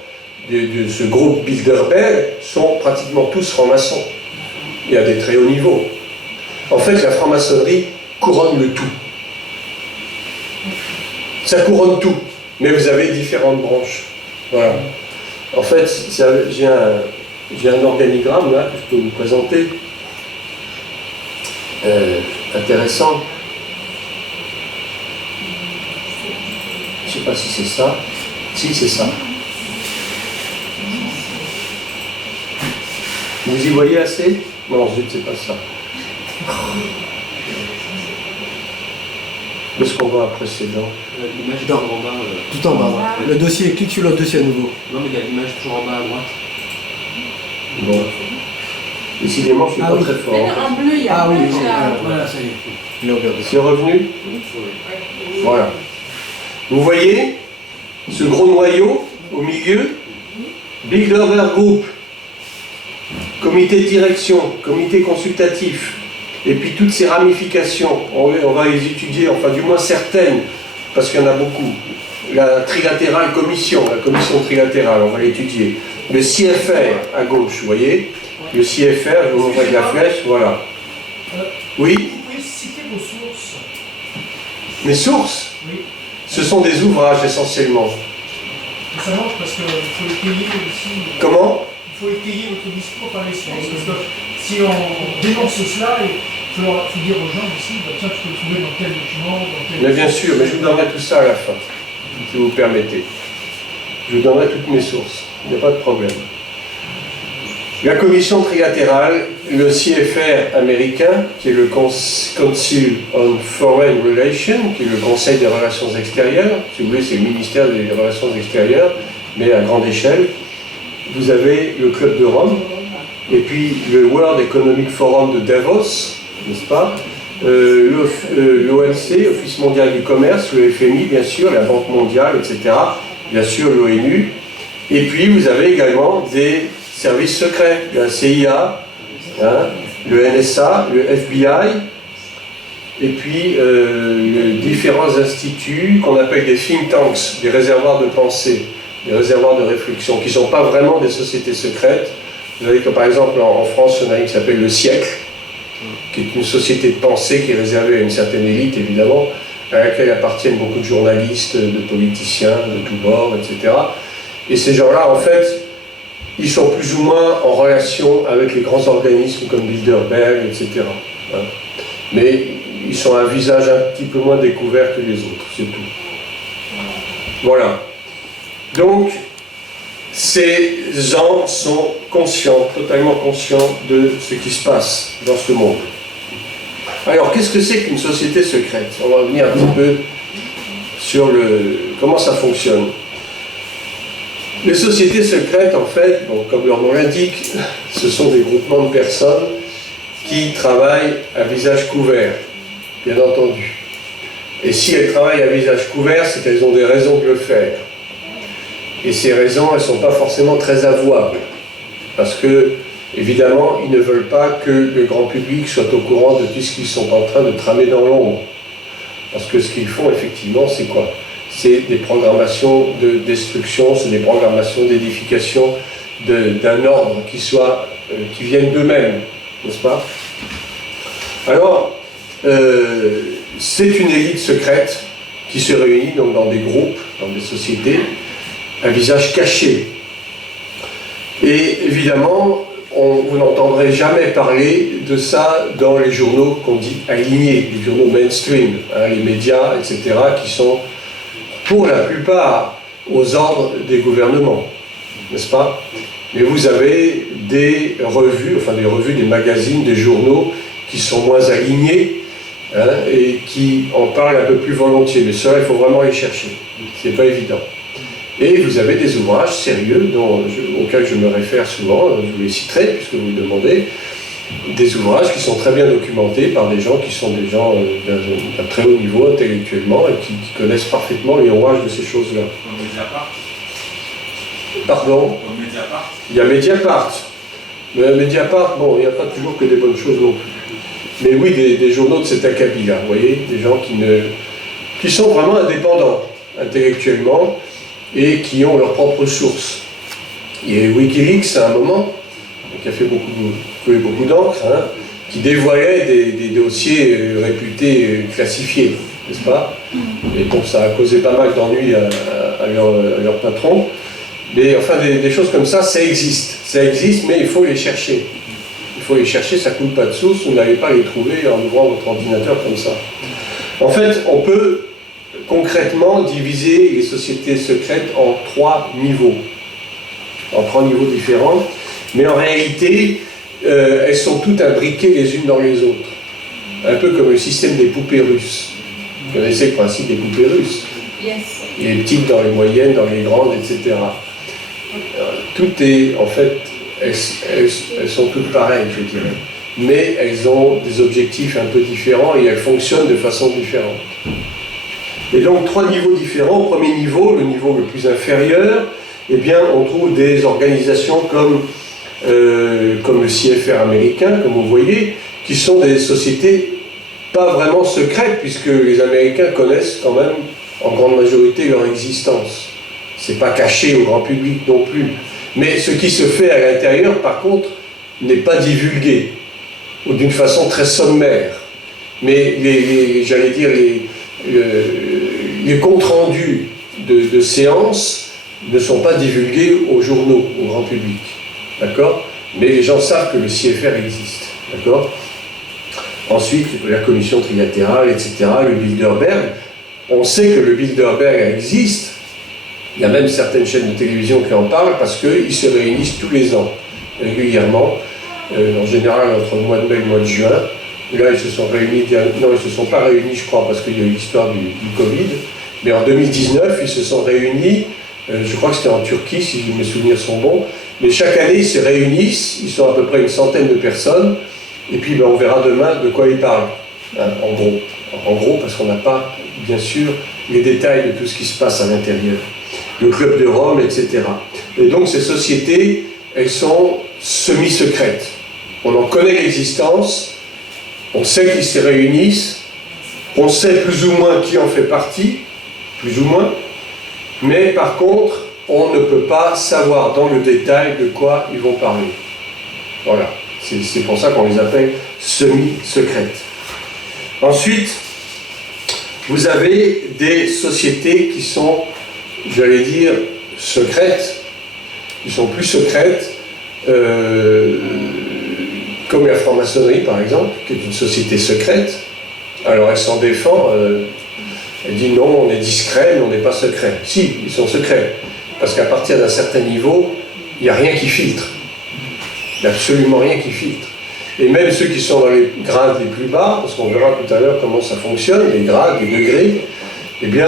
de ce groupe Bilderberg, sont pratiquement tous francs-maçons. Et à des très hauts niveaux. En fait, la franc-maçonnerie couronne le tout. Ça couronne tout, mais vous avez différentes branches. Voilà. En fait, j'ai un organigramme là que je peux vous présenter. Intéressant. Je ne sais pas si c'est ça. Si, c'est ça. Vous y voyez assez? Non, zut, c'est pas ça. Qu'est-ce qu'on voit précédent? L'image d'or en bas. Tout en bas. Le dossier, clique sur le dossier à nouveau. Non, mais il y a l'image toujours en bas à droite. Bon. Décidément, je ne suis pas très fort. En bleu, il y a Ah oui, plein de- Voilà, ça y est. Il est regardé. C'est revenu? Voilà. Vous voyez ce gros noyau au milieu? Bilderberg Group, comité de direction, comité consultatif, et puis toutes ces ramifications, on va les étudier, enfin du moins certaines, parce qu'il y en a beaucoup. La trilatérale commission, la commission trilatérale, on va l'étudier. Le CFR à gauche, vous voyez? Le CFR, je vous montre avec la flèche, voilà. Oui? Vous pouvez citer vos sources? Mes sources? Oui. Ce sont des ouvrages essentiellement. Ça marche parce qu'il faut les payer aussi. Comment? Il faut étayer votre discours par les sources. Parce que si on dénonce cela, il faut dire aux gens ici, bah, tiens, tu peux le trouver dans tel document, dans tel... Mais bien sûr, mais je vous donnerai tout ça à la fin, si vous permettez. Je vous donnerai toutes mes sources, il n'y a pas de problème. La commission trilatérale, le CFR américain, qui est le Council on Foreign Relations, qui est le Conseil des relations extérieures, si vous voulez, c'est le ministère des relations extérieures, mais à grande échelle. Vous avez le Club de Rome, et puis le World Economic Forum de Davos, n'est-ce pas, l'OMC, Office mondial du commerce, le FMI, bien sûr, la Banque mondiale, etc., bien sûr l'ONU, et puis vous avez également des services secrets, la CIA, hein, le NSA, le FBI, et puis les différents instituts qu'on appelle des think tanks, des réservoirs de pensée, des réservoirs de réflexion, qui ne sont pas vraiment des sociétés secrètes. Vous savez que par exemple en France, il y en a une qui s'appelle Le Siècle, qui est une société de pensée qui est réservée à une certaine élite, évidemment, à laquelle appartiennent beaucoup de journalistes, de politiciens, de tous bords, etc. Et ces gens-là, en fait, ils sont plus ou moins en relation avec les grands organismes comme Bilderberg, etc. Hein. Mais ils sont un visage un petit peu moins découvert que les autres, c'est tout. Voilà. Donc, ces gens sont conscients, totalement conscients de ce qui se passe dans ce monde. Alors, qu'est-ce que c'est qu'une société secrète? On va revenir un petit peu sur comment ça fonctionne. Les sociétés secrètes, en fait, bon, comme leur nom l'indique, ce sont des groupements de personnes qui travaillent à visage couvert, bien entendu. Et si elles travaillent à visage couvert, c'est qu'elles ont des raisons de le faire. Et ces raisons, elles ne sont pas forcément très avouables. Parce que, évidemment, ils ne veulent pas que le grand public soit au courant de tout ce qu'ils sont en train de tramer dans l'ombre. Parce que ce qu'ils font, effectivement, c'est quoi? C'est des programmations de destruction, c'est des programmations d'édification d'un ordre qui viennent d'eux-mêmes, n'est-ce pas? Alors, c'est une élite secrète qui se réunit donc dans des groupes, dans des sociétés, à visage caché. Et évidemment, vous n'entendrez jamais parler de ça dans les journaux qu'on dit alignés, les journaux mainstream, hein, les médias, etc., qui sont pour la plupart aux ordres des gouvernements, n'est-ce pas? Mais vous avez des revues, des magazines, des journaux qui sont moins alignés, hein, et qui en parlent un peu plus volontiers. Mais cela, il faut vraiment les chercher. C'est pas évident. Et vous avez des ouvrages sérieux auxquels je me réfère souvent, je vous les citerai puisque vous le demandez, des ouvrages qui sont très bien documentés par des gens qui sont des gens d'un très haut niveau intellectuellement et qui connaissent parfaitement les rouages de ces choses-là. Comme Mediapart. Pardon? Comme Mediapart. Il y a Mediapart. Mais Mediapart, bon, il n'y a pas toujours que des bonnes choses non plus. Mais oui, des journaux de cet acabit-là, vous voyez, des gens qui sont vraiment indépendants intellectuellement et qui ont leurs propres sources. Il y a Wikileaks à un moment, qui a fait couler beaucoup d'encre, hein, qui dévoilait des dossiers réputés classifiés, n'est-ce pas? Et donc ça a causé pas mal d'ennuis à leur patron. Mais enfin, des choses comme ça, ça existe. Ça existe, mais il faut les chercher. Il faut les chercher, ça ne coule pas de source, vous n'allez pas les trouver en ouvrant votre ordinateur comme ça. En fait, on peut concrètement diviser les sociétés secrètes en 3 niveaux. En 3 niveaux différents. Mais en réalité, elles sont toutes imbriquées les unes dans les autres. Un peu comme le système des poupées russes. Vous connaissez le principe des poupées russes? Yes. Les petites dans les moyennes, dans les grandes, etc. Tout est, en fait, elles sont toutes pareilles, je dirais. Mais elles ont des objectifs un peu différents et elles fonctionnent de façon différente. Et donc, 3 niveaux différents. Au premier niveau, le niveau le plus inférieur, eh bien, on trouve des organisations comme le CFR américain, comme vous voyez, qui sont des sociétés pas vraiment secrètes, puisque les Américains connaissent quand même en grande majorité leur existence. C'est pas caché au grand public non plus. Mais ce qui se fait à l'intérieur, par contre, n'est pas divulgué, ou d'une façon très sommaire. Mais j'allais dire, les comptes rendus de séances ne sont pas divulgués aux journaux, au grand public. d'accord? Mais les gens savent que le CFR existe, d'accord? Ensuite, la commission trilatérale, etc., le Bilderberg. On sait que le Bilderberg existe. Il y a même certaines chaînes de télévision qui en parlent parce qu'ils se réunissent tous les ans, régulièrement, en général entre le mois de mai et le mois de juin. Là, ils se sont réunis, non, ils ne se sont pas réunis, je crois, parce qu'il y a eu l'histoire du Covid. Mais en 2019, ils se sont réunis, je crois que c'était en Turquie, si mes souvenirs sont bons. Mais chaque année, ils se réunissent, ils sont à peu près une centaine de personnes. Et puis, ben, on verra demain de quoi ils parlent, hein, en gros. En gros, parce qu'on n'a pas, bien sûr, les détails de tout ce qui se passe à l'intérieur. Le Club de Rome, etc. Et donc, ces sociétés, elles sont semi-secrètes. On en connaît l'existence, on sait qu'ils se réunissent, on sait plus ou moins qui en fait partie, plus ou moins, mais par contre, on ne peut pas savoir dans le détail de quoi ils vont parler. Voilà, c'est pour ça qu'on les appelle semi-secrètes. Ensuite, vous avez des sociétés qui sont, j'allais dire, secrètes, qui sont plus secrètes, comme la franc-maçonnerie par exemple, qui est une société secrète. Alors elle s'en défend, elle dit non, on est discret, mais on n'est pas secret. Si, ils sont secrets, parce qu'à partir d'un certain niveau, il n'y a rien qui filtre. Il n'y a absolument rien qui filtre. Et même ceux qui sont dans les grades les plus bas, parce qu'on verra tout à l'heure comment ça fonctionne, les grades, les degrés, eh bien,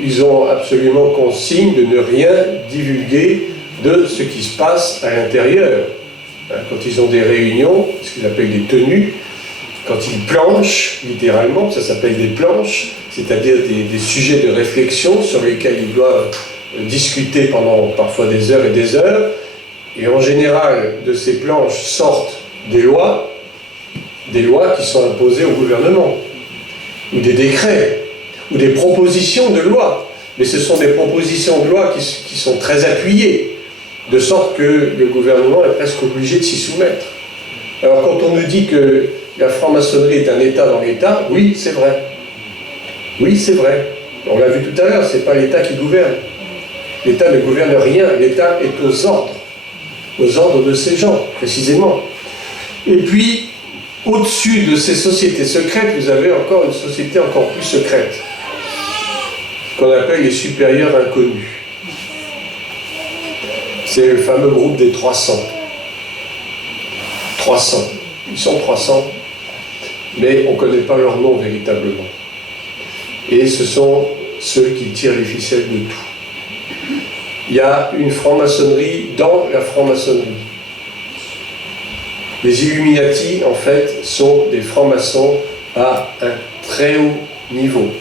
ils ont absolument consigne de ne rien divulguer de ce qui se passe à l'intérieur. Quand ils ont des réunions, ce qu'ils appellent des tenues, quand ils planchent, littéralement, ça s'appelle des planches, c'est-à-dire des sujets de réflexion sur lesquels ils doivent discuter pendant parfois des heures et des heures, et en général, de ces planches sortent des lois qui sont imposées au gouvernement, ou des décrets, ou des propositions de loi. Mais ce sont des propositions de loi qui sont très appuyées, de sorte que le gouvernement est presque obligé de s'y soumettre. Alors quand on nous dit que la franc-maçonnerie est un État dans l'État, oui, c'est vrai. Oui, c'est vrai. On l'a vu tout à l'heure, c'est pas l'État qui gouverne. L'État ne gouverne rien, l'État est aux ordres de ces gens, précisément. Et puis, au-dessus de ces sociétés secrètes, vous avez encore une société encore plus secrète, qu'on appelle les supérieurs inconnus. C'est le fameux groupe des 300. 300. Ils sont 300, mais on ne connaît pas leur nom véritablement. Et ce sont ceux qui tirent les ficelles de tout. Il y a une franc-maçonnerie dans la franc-maçonnerie. Les Illuminati, en fait, sont des francs-maçons à un très haut niveau.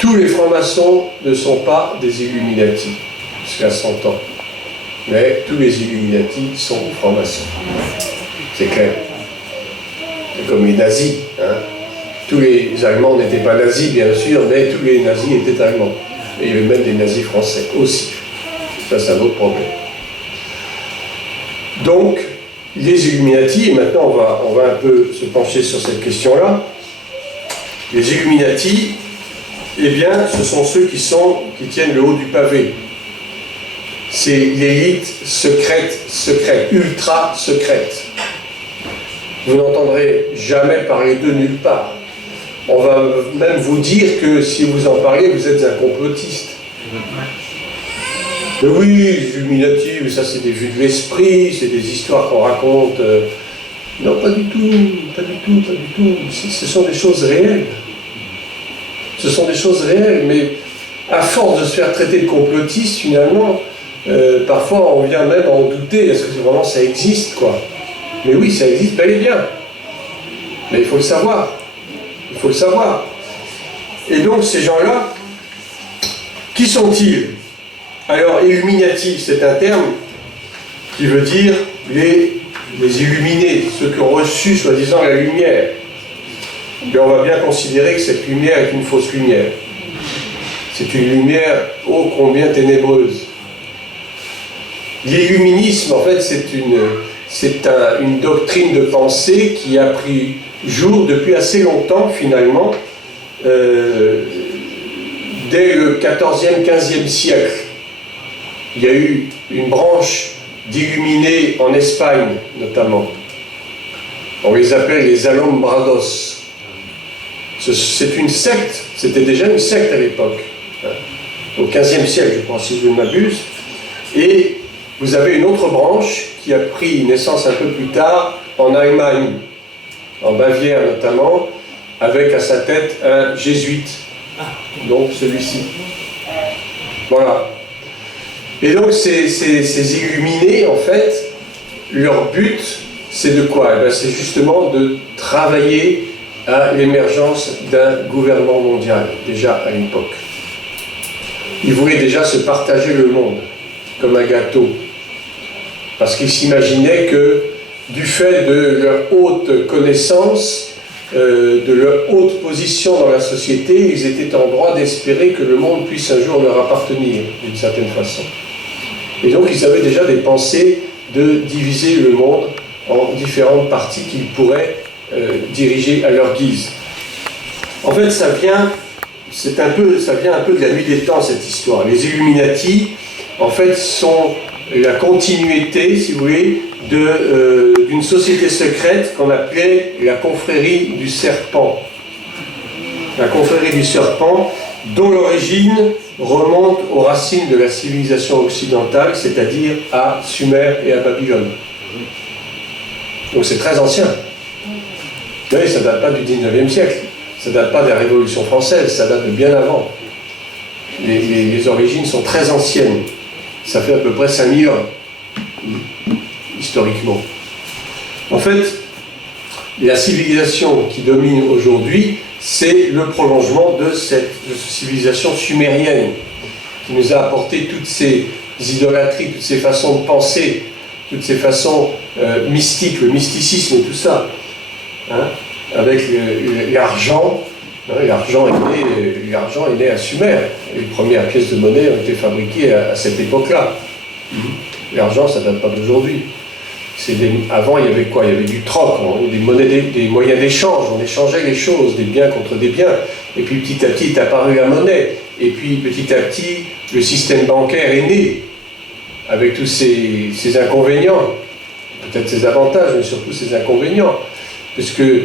Tous les francs-maçons ne sont pas des Illuminati, jusqu'à 100 ans. Mais tous les Illuminati sont francs-maçons. C'est clair. C'est comme les nazis. Hein. Tous les Allemands n'étaient pas nazis, bien sûr, mais tous les nazis étaient allemands. Et il y avait même des nazis français aussi. Ça, c'est un autre problème. Donc, les Illuminati, et maintenant on va un peu se pencher sur cette question-là. Les Illuminati, eh bien, ce sont ceux qui tiennent le haut du pavé. C'est l'élite secrète, ultra secrète. Vous n'entendrez jamais parler d'eux nulle part. On va même vous dire que si vous en parlez, vous êtes un complotiste. Mais oui, les Illuminati, ça c'est des vues de l'esprit, c'est des histoires qu'on raconte. Non, pas du tout, pas du tout, pas du tout. Ce sont des choses réelles. Ce sont des choses réelles, mais à force de se faire traiter de complotiste, finalement, parfois on vient même en douter, est-ce que vraiment ça existe, quoi? Mais oui, ça existe bel et bien. Mais il faut le savoir. Il faut le savoir. Et donc ces gens-là, qui sont-ils? Alors, Illuminati, c'est un terme qui veut dire les illuminés, ceux qui ont reçu, soi-disant, la lumière. Mais on va bien considérer que cette lumière est une fausse lumière. C'est une lumière ô combien ténébreuse. L'illuminisme, en fait, c'est une doctrine de pensée qui a pris jour depuis assez longtemps, finalement, dès le 14e, 15e siècle. il y a eu une branche d'illuminés en Espagne, notamment. On les appelle les Alumbrados. C'est une secte, c'était déjà une secte à l'époque, au XVe siècle, je crois, si je ne m'abuse. Et vous avez une autre branche qui a pris naissance un peu plus tard en Allemagne, en Bavière notamment, avec à sa tête un jésuite, donc celui-ci. Voilà. Et donc ces illuminés, en fait, leur but, c'est de quoi? Eh bien, c'est justement de travailler à l'émergence d'un gouvernement mondial, déjà à l'époque. Ils voulaient déjà se partager le monde, comme un gâteau. Parce qu'ils s'imaginaient que, du fait de leur haute connaissance, de leur haute position dans la société, ils étaient en droit d'espérer que le monde puisse un jour leur appartenir, d'une certaine façon. Et donc ils avaient déjà des pensées de diviser le monde en différentes parties qu'ils pourraient diriger à leur guise. En fait, ça vient un peu de la nuit des temps, cette histoire. Les Illuminati, en fait, sont la continuité, si vous voulez, d'une société secrète qu'on appelait la confrérie du serpent. La confrérie du serpent, dont l'origine remonte aux racines de la civilisation occidentale, c'est-à-dire à Sumer et à Babylone. Donc c'est très ancien. Vous voyez, ça ne date pas du 19e siècle, ça ne date pas de la Révolution française, ça date de bien avant. Les origines sont très anciennes. Ça fait à peu près 5000 ans, historiquement. En fait, la civilisation qui domine aujourd'hui, c'est le prolongement de cette civilisation sumérienne, qui nous a apporté toutes ces idolâtries, toutes ces façons de penser, toutes ces façons mystiques, le mysticisme et tout ça. Hein, avec l'argent. L'argent est né à Sumer. Les premières pièces de monnaie ont été fabriquées à cette époque-là. L'argent, ça ne date pas d'aujourd'hui. Avant, il y avait quoi? Il y avait du troc, des monnaies, des moyens d'échange. On échangeait les choses, des biens contre des biens. Et puis petit à petit est apparue la monnaie. Et puis petit à petit, le système bancaire est né, avec tous ses inconvénients. Peut-être ses avantages, mais surtout ses inconvénients. Parce que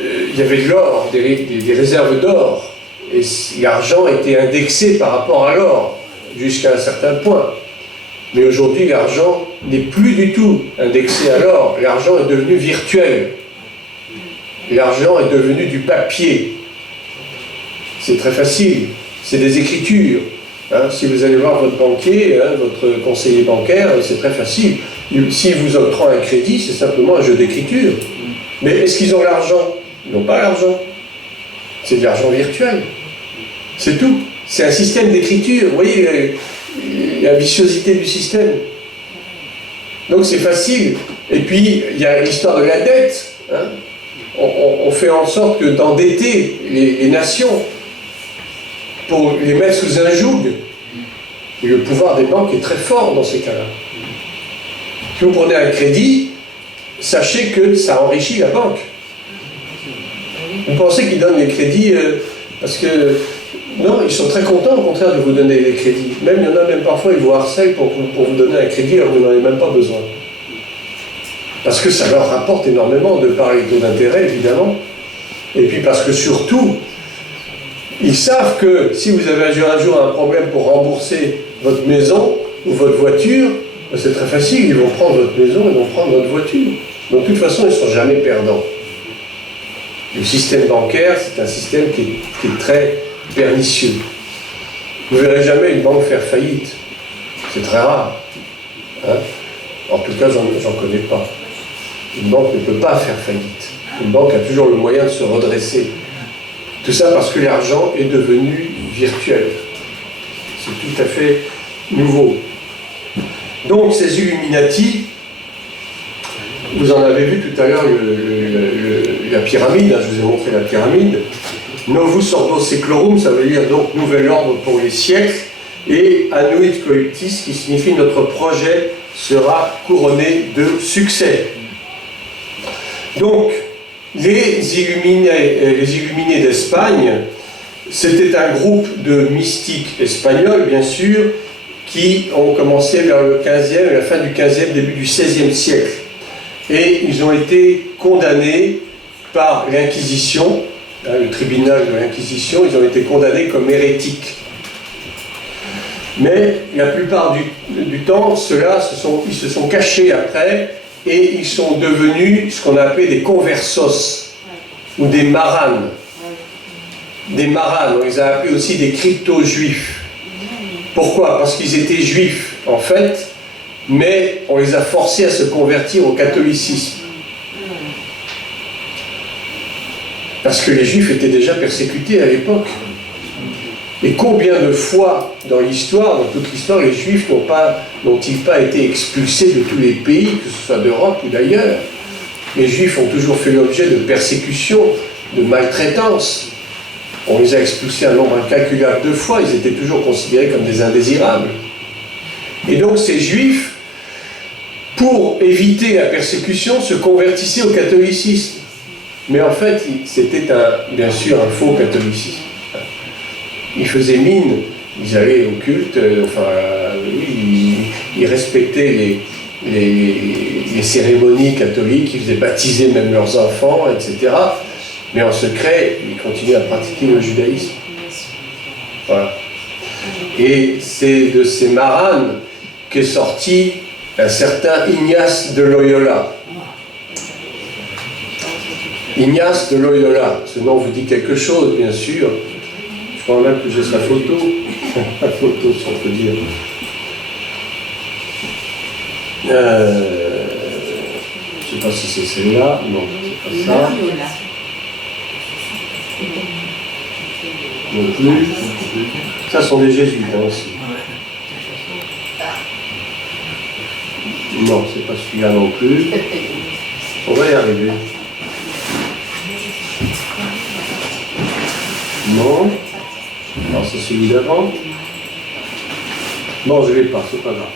il y avait de l'or, des réserves d'or, et l'argent était indexé par rapport à l'or, jusqu'à un certain point. Mais aujourd'hui, l'argent n'est plus du tout indexé à l'or, l'argent est devenu virtuel. L'argent est devenu du papier. C'est très facile, c'est des écritures. Hein, si vous allez voir votre banquier, votre conseiller bancaire, c'est très facile. S'il vous octroie un crédit, c'est simplement un jeu d'écriture. Mais est-ce qu'ils ont l'argent? Ils n'ont pas l'argent. C'est de l'argent virtuel. C'est tout. C'est un système d'écriture. Vous voyez la viciosité du système. Donc c'est facile. Et puis, il y a l'histoire de la dette. Hein. On fait en sorte d'endetter les nations pour les mettre sous un joug. Et le pouvoir des banques est très fort dans ces cas-là. Si vous prenez un crédit, sachez que ça enrichit la banque. Vous pensez qu'ils donnent les crédits parce que... Non, ils sont très contents au contraire de vous donner les crédits. Même, il y en a même parfois, ils vous harcèlent pour vous donner un crédit alors que vous n'en avez même pas besoin. Parce que ça leur rapporte énormément de par les taux d'intérêt, évidemment. Et puis parce que surtout, ils savent que si vous avez un jour un problème pour rembourser votre maison ou votre voiture, c'est très facile, ils vont prendre votre maison, ils vont prendre votre voiture. Donc de toute façon, ils ne sont jamais perdants. Le système bancaire, c'est un système qui est très pernicieux. Vous ne verrez jamais une banque faire faillite. C'est très rare. Hein? En tout cas, j'en connais pas. Une banque ne peut pas faire faillite. Une banque a toujours le moyen de se redresser. Tout ça parce que l'argent est devenu virtuel. C'est tout à fait nouveau. Donc ces Illuminati, vous en avez vu tout à l'heure la pyramide, hein, je vous ai montré la pyramide. Novus Ordo Seclorum, ça veut dire donc nouvel ordre pour les siècles, et Annuit Coeptis, qui signifie notre projet sera couronné de succès. Donc, les Illuminés d'Espagne, c'était un groupe de mystiques espagnols, bien sûr, qui ont commencé vers le 15e, la fin du 15e, début du 16e siècle. Et ils ont été condamnés par l'Inquisition, le tribunal de l'Inquisition, ils ont été condamnés comme hérétiques. Mais la plupart du temps, ceux-là, ils se sont cachés après et ils sont devenus ce qu'on appelait des conversos ou des maranes. Des maranes, on les a appelés aussi des crypto-juifs. Pourquoi? Parce qu'ils étaient juifs, en fait, mais on les a forcés à se convertir au catholicisme. Parce que les juifs étaient déjà persécutés à l'époque. Et combien de fois dans l'histoire, dans toute l'histoire, les juifs n'ont-ils pas été expulsés de tous les pays, que ce soit d'Europe ou d'ailleurs? Les juifs ont toujours fait l'objet de persécutions, de maltraitance. On les a expulsés un nombre incalculable de fois, ils étaient toujours considérés comme des indésirables. Et donc ces juifs, pour éviter la persécution, se convertissaient au catholicisme. Mais en fait, c'était bien sûr un faux catholicisme. Ils faisaient mine, ils allaient au culte, ils respectaient les cérémonies catholiques, ils faisaient baptiser même leurs enfants, etc. Mais en secret, ils continuaient à pratiquer le judaïsme. Voilà. Et c'est de ces maranes qu'est sorti un certain Ignace de Loyola. Ignace de Loyola, ce nom vous dit quelque chose, bien sûr. Je crois même que j'ai sa photo. La photo, si on peut dire. Je ne sais pas si c'est celle-là. Non, c'est pas ça. Non plus. Ça sont des jésuites aussi. Non, c'est pas celui-là non plus. On va y arriver. Non. Alors c'est celui d'avant. Non, je ne l'ai pas, c'est pas grave.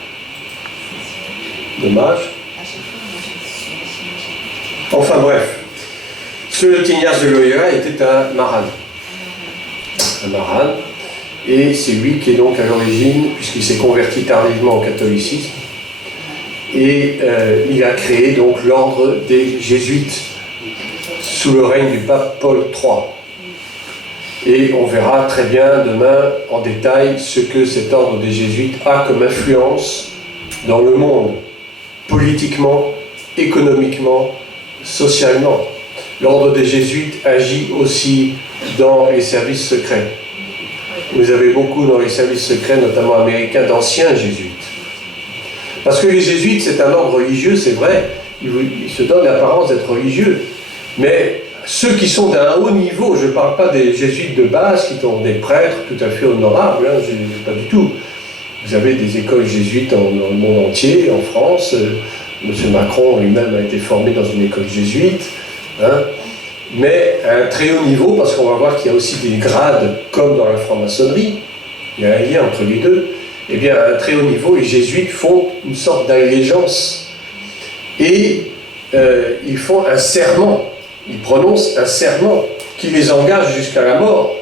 Dommage. Enfin bref. Ce Ignace de Loyola était un marane. Un marane. Et c'est lui qui est donc à l'origine, puisqu'il s'est converti tardivement au catholicisme, et il a créé donc l'ordre des Jésuites sous le règne du pape Paul III. Et on verra très bien demain en détail ce que cet ordre des Jésuites a comme influence dans le monde, politiquement, économiquement, socialement. L'ordre des Jésuites agit aussi dans les services secrets. Vous avez beaucoup dans les services secrets, notamment américains, d'anciens jésuites. Parce que les jésuites, c'est un ordre religieux, c'est vrai, ils se donnent l'apparence d'être religieux. Mais ceux qui sont d'un haut niveau, je ne parle pas des jésuites de base, qui sont des prêtres tout à fait honorables, hein, pas du tout. Vous avez des écoles jésuites dans le monde entier, en France. M. Macron lui-même a été formé dans une école jésuite. Hein. Mais à un très haut niveau, parce qu'on va voir qu'il y a aussi des grades, comme dans la franc-maçonnerie, il y a un lien entre les deux, eh bien à un très haut niveau, les jésuites font une sorte d'allégeance. Et ils font un serment, ils prononcent un serment qui les engage jusqu'à la mort.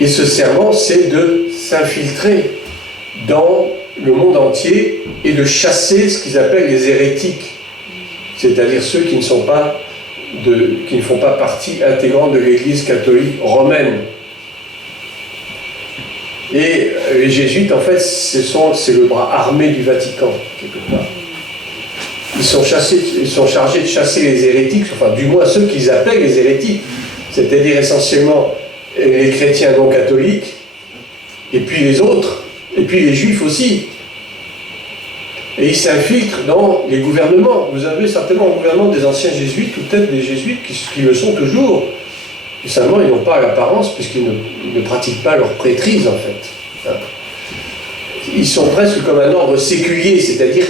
Et ce serment, c'est de s'infiltrer dans le monde entier et de chasser ce qu'ils appellent les hérétiques, c'est-à-dire ceux qui ne font pas partie intégrante de l'Église catholique romaine. Et les jésuites, en fait, c'est le bras armé du Vatican, quelque part. Ils sont chargés de chasser les hérétiques, enfin, du moins ceux qu'ils appellent les hérétiques, c'est-à-dire essentiellement les chrétiens non catholiques, et puis les autres, et puis les juifs aussi. Et ils s'infiltrent dans les gouvernements. Vous avez certainement un gouvernement des anciens jésuites, ou peut-être des jésuites qui le sont toujours. Et seulement, ils n'ont pas l'apparence, puisqu'ils ne pratiquent pas leur prêtrise, en fait. Ils sont presque comme un ordre séculier, c'est-à-dire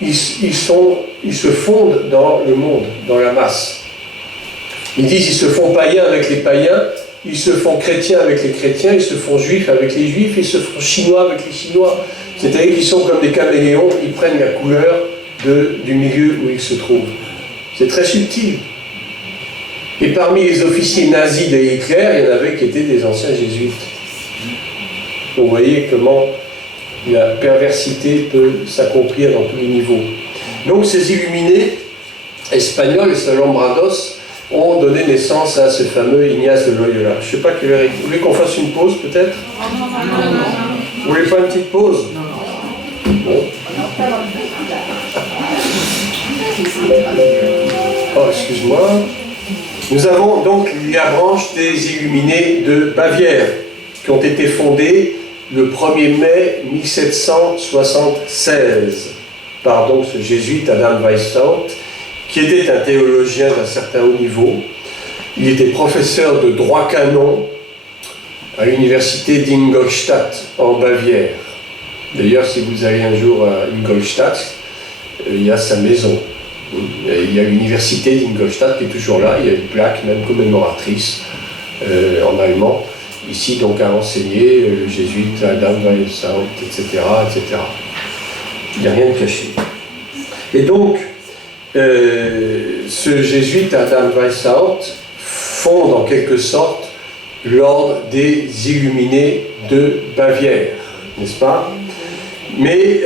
qu'ils se fondent dans le monde, dans la masse. Ils disent qu'ils se font païens avec les païens, ils se font chrétiens avec les chrétiens, ils se font juifs avec les juifs, ils se font chinois avec les chinois. C'est-à-dire qu'ils sont comme des caméléons, ils prennent la couleur du milieu où ils se trouvent. C'est très subtil. Et parmi les officiers nazis de Hitler, il y en avait qui étaient des anciens jésuites. Donc vous voyez comment la perversité peut s'accomplir dans tous les niveaux. Donc ces illuminés espagnols, les Alumbrados, ont donné naissance à ce fameux Ignace de Loyola. Je ne sais pas quelle heure. Vous voulez qu'on fasse une pause peut-être? Vous voulez pas une petite pause? Bon. Oh, excuse-moi. Nous avons donc la branche des illuminés de Bavière, qui ont été fondés le 1er mai 1776 par donc ce jésuite Adam Weishaupt, qui était un théologien d'un certain haut niveau. Il était professeur de droit canon à l'université d'Ingolstadt en Bavière. D'ailleurs, si vous allez un jour à Ingolstadt, il y a sa maison. Il y a l'université d'Ingolstadt qui est toujours là, il y a une plaque même commémoratrice en allemand. Ici, donc, a enseigné le jésuite Adam Weishaupt, etc., etc. Il n'y a rien de caché. Et donc, ce jésuite Adam Weishaupt fonde en quelque sorte l'ordre des illuminés de Bavière, n'est-ce pas? Mais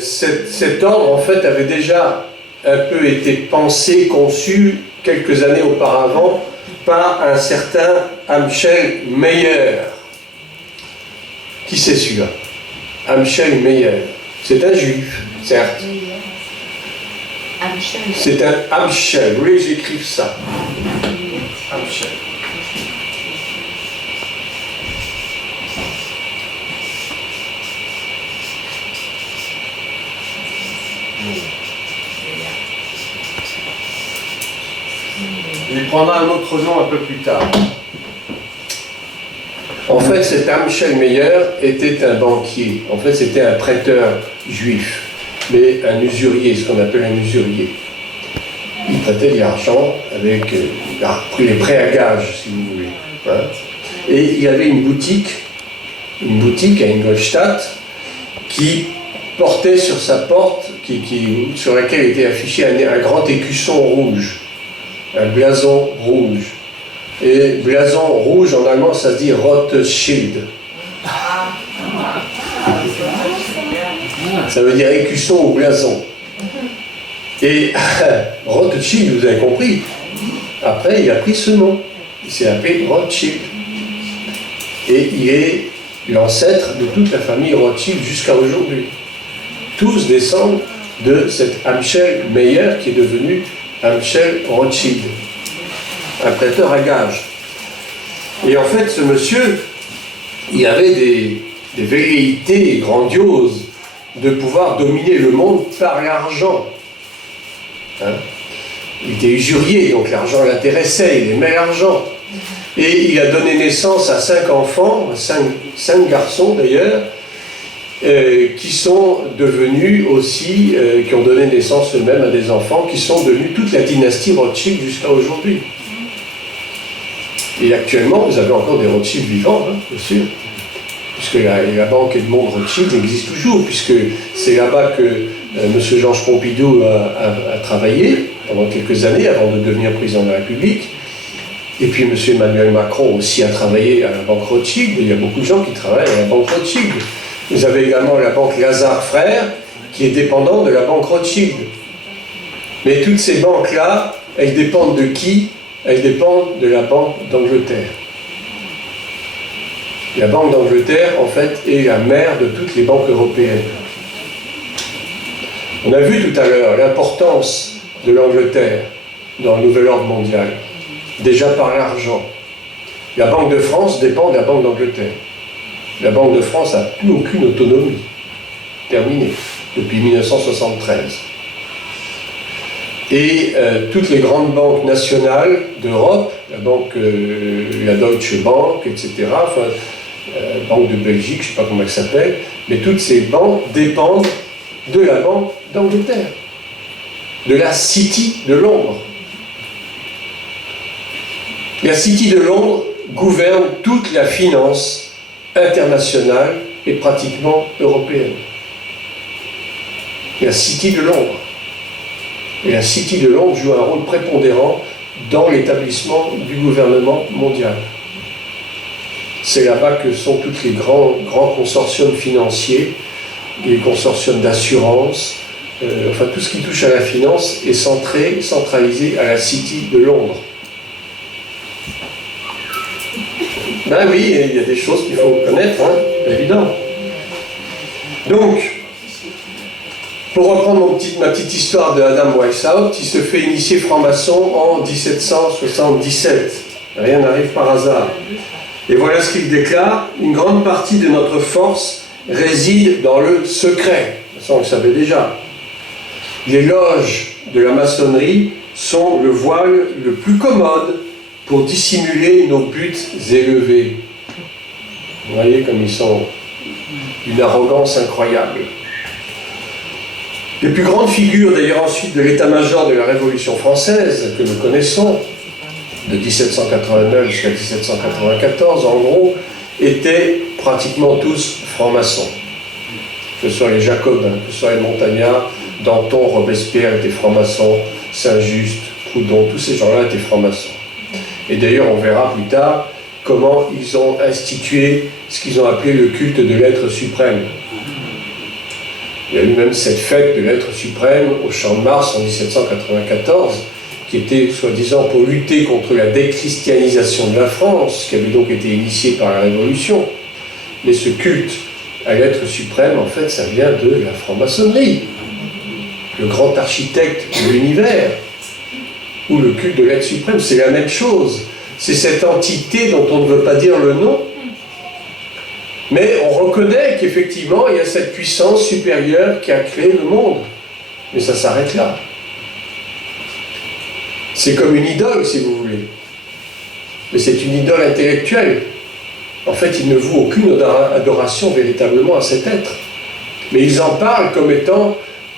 cet ordre, en fait, avait déjà un peu été pensé, conçu quelques années auparavant par un certain Amschel Meyer. Qui c'est celui-là? Amschel Meyer. C'est un juif, certes. C'est un Amschel. Vous voulez que j'écrive ça? Amschel. Il prendra un autre nom un peu plus tard. En fait, cet Amschel Meyer était un banquier. En fait, c'était un prêteur juif, mais un usurier, ce qu'on appelle un usurier. Il prêtait de l'argent avec les prêts à gage, si vous voulez. Hein. Et il y avait une boutique à Ingolstadt, qui portait sur sa porte, sur laquelle était affiché un grand écusson rouge. Un blason rouge. Et blason rouge, en allemand, ça se dit Rothschild. Ça veut dire écusson ou blason. Et Rothschild, vous avez compris, après, il a pris ce nom. Il s'est appelé Rothschild. Et il est l'ancêtre de toute la famille Rothschild jusqu'à aujourd'hui. Tous descendent de cet Amschel Meyer qui est devenu Amschel Rothschild, un prêteur à gage. Et en fait, ce monsieur, il avait des velléités grandioses de pouvoir dominer le monde par l'argent. Hein? Il était usurier, donc l'argent l'intéressait, il aimait l'argent. Et il a donné naissance à 5 enfants, 5 garçons d'ailleurs, qui sont devenus aussi, qui ont donné naissance eux-mêmes à des enfants, qui sont devenus toute la dynastie Rothschild jusqu'à aujourd'hui. Et actuellement, vous avez encore des Rothschild vivants, hein, bien sûr, puisque la banque Edmond Rothschild existe toujours, puisque c'est là-bas que M. Georges Pompidou a travaillé pendant quelques années avant de devenir président de la République. Et puis M. Emmanuel Macron aussi a travaillé à la banque Rothschild. Il y a beaucoup de gens qui travaillent à la banque Rothschild. Vous avez également la banque Lazare Frères, qui est dépendante de la banque Rothschild. Mais toutes ces banques-là, elles dépendent de qui? Elles dépendent de la Banque d'Angleterre. La Banque d'Angleterre, en fait, est la mère de toutes les banques européennes. On a vu tout à l'heure l'importance de l'Angleterre dans le nouvel ordre mondial, déjà par l'argent. La Banque de France dépend de la Banque d'Angleterre. La Banque de France n'a plus aucune autonomie. Terminée, depuis 1973. Et toutes les grandes banques nationales d'Europe, la Deutsche Bank, etc., enfin, Banque de Belgique, je ne sais pas comment elle s'appelle, mais toutes ces banques dépendent de la Banque d'Angleterre, de la City de Londres. La City de Londres gouverne toute la finance internationale et pratiquement européenne. La City de Londres. Et la City de Londres joue un rôle prépondérant dans l'établissement du gouvernement mondial. C'est là-bas que sont tous les grands consortiums financiers les consortiums d'assurance, enfin tout ce qui touche à la finance est centralisé à la City de Londres. Ben oui, il y a des choses qu'il faut connaître, hein, c'est évident. Donc, pour reprendre ma petite histoire de Adam Weishaupt, il se fait initier franc-maçon en 1777. Rien n'arrive par hasard. Et voilà ce qu'il déclare: une grande partie de notre force réside dans le secret. Ça, on le savait déjà. Les loges de la maçonnerie sont le voile le plus commode pour dissimuler nos buts élevés. Vous voyez comme ils sont d'une arrogance incroyable. Les plus grandes figures d'ailleurs ensuite de l'état-major de la Révolution française, que nous connaissons, de 1789 jusqu'à 1794 en gros, étaient pratiquement tous francs-maçons. Que ce soit les Jacobins, que ce soit les Montagnards, Danton, Robespierre étaient francs-maçons, Saint-Just, Proudhon, tous ces gens-là étaient francs-maçons. Et d'ailleurs, on verra plus tard comment ils ont institué ce qu'ils ont appelé le culte de l'être suprême. Il y a eu même cette fête de l'être suprême au Champ de Mars en 1794, qui était soi-disant pour lutter contre la déchristianisation de la France, qui avait donc été initiée par la Révolution. Mais ce culte à l'être suprême, en fait, ça vient de la franc-maçonnerie, le grand architecte de l'univers, ou le culte de l'être suprême, c'est la même chose. C'est cette entité dont on ne veut pas dire le nom, mais on reconnaît qu'effectivement, il y a cette puissance supérieure qui a créé le monde. Mais ça s'arrête là. C'est comme une idole, si vous voulez. Mais c'est une idole intellectuelle. En fait, ils ne vouent aucune adoration véritablement à cet être. Mais ils en parlent comme étant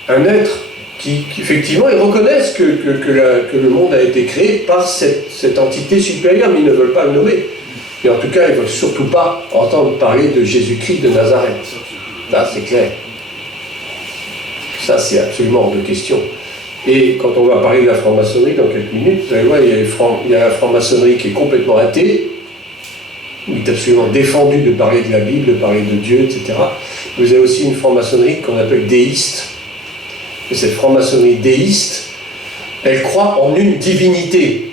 un être qui effectivement, ils reconnaissent que le monde a été créé par cette entité supérieure, mais ils ne veulent pas le nommer. Et en tout cas, ils ne veulent surtout pas entendre parler de Jésus-Christ de Nazareth. Là, c'est clair. Ça, c'est absolument hors de question. Et quand on va parler de la franc-maçonnerie dans quelques minutes, vous allez voir, il y a la franc-maçonnerie qui est complètement athée, où il est absolument défendu de parler de la Bible, de parler de Dieu, etc. Vous avez aussi une franc-maçonnerie qu'on appelle déiste. Et cette franc-maçonnerie déiste, elle croit en une divinité.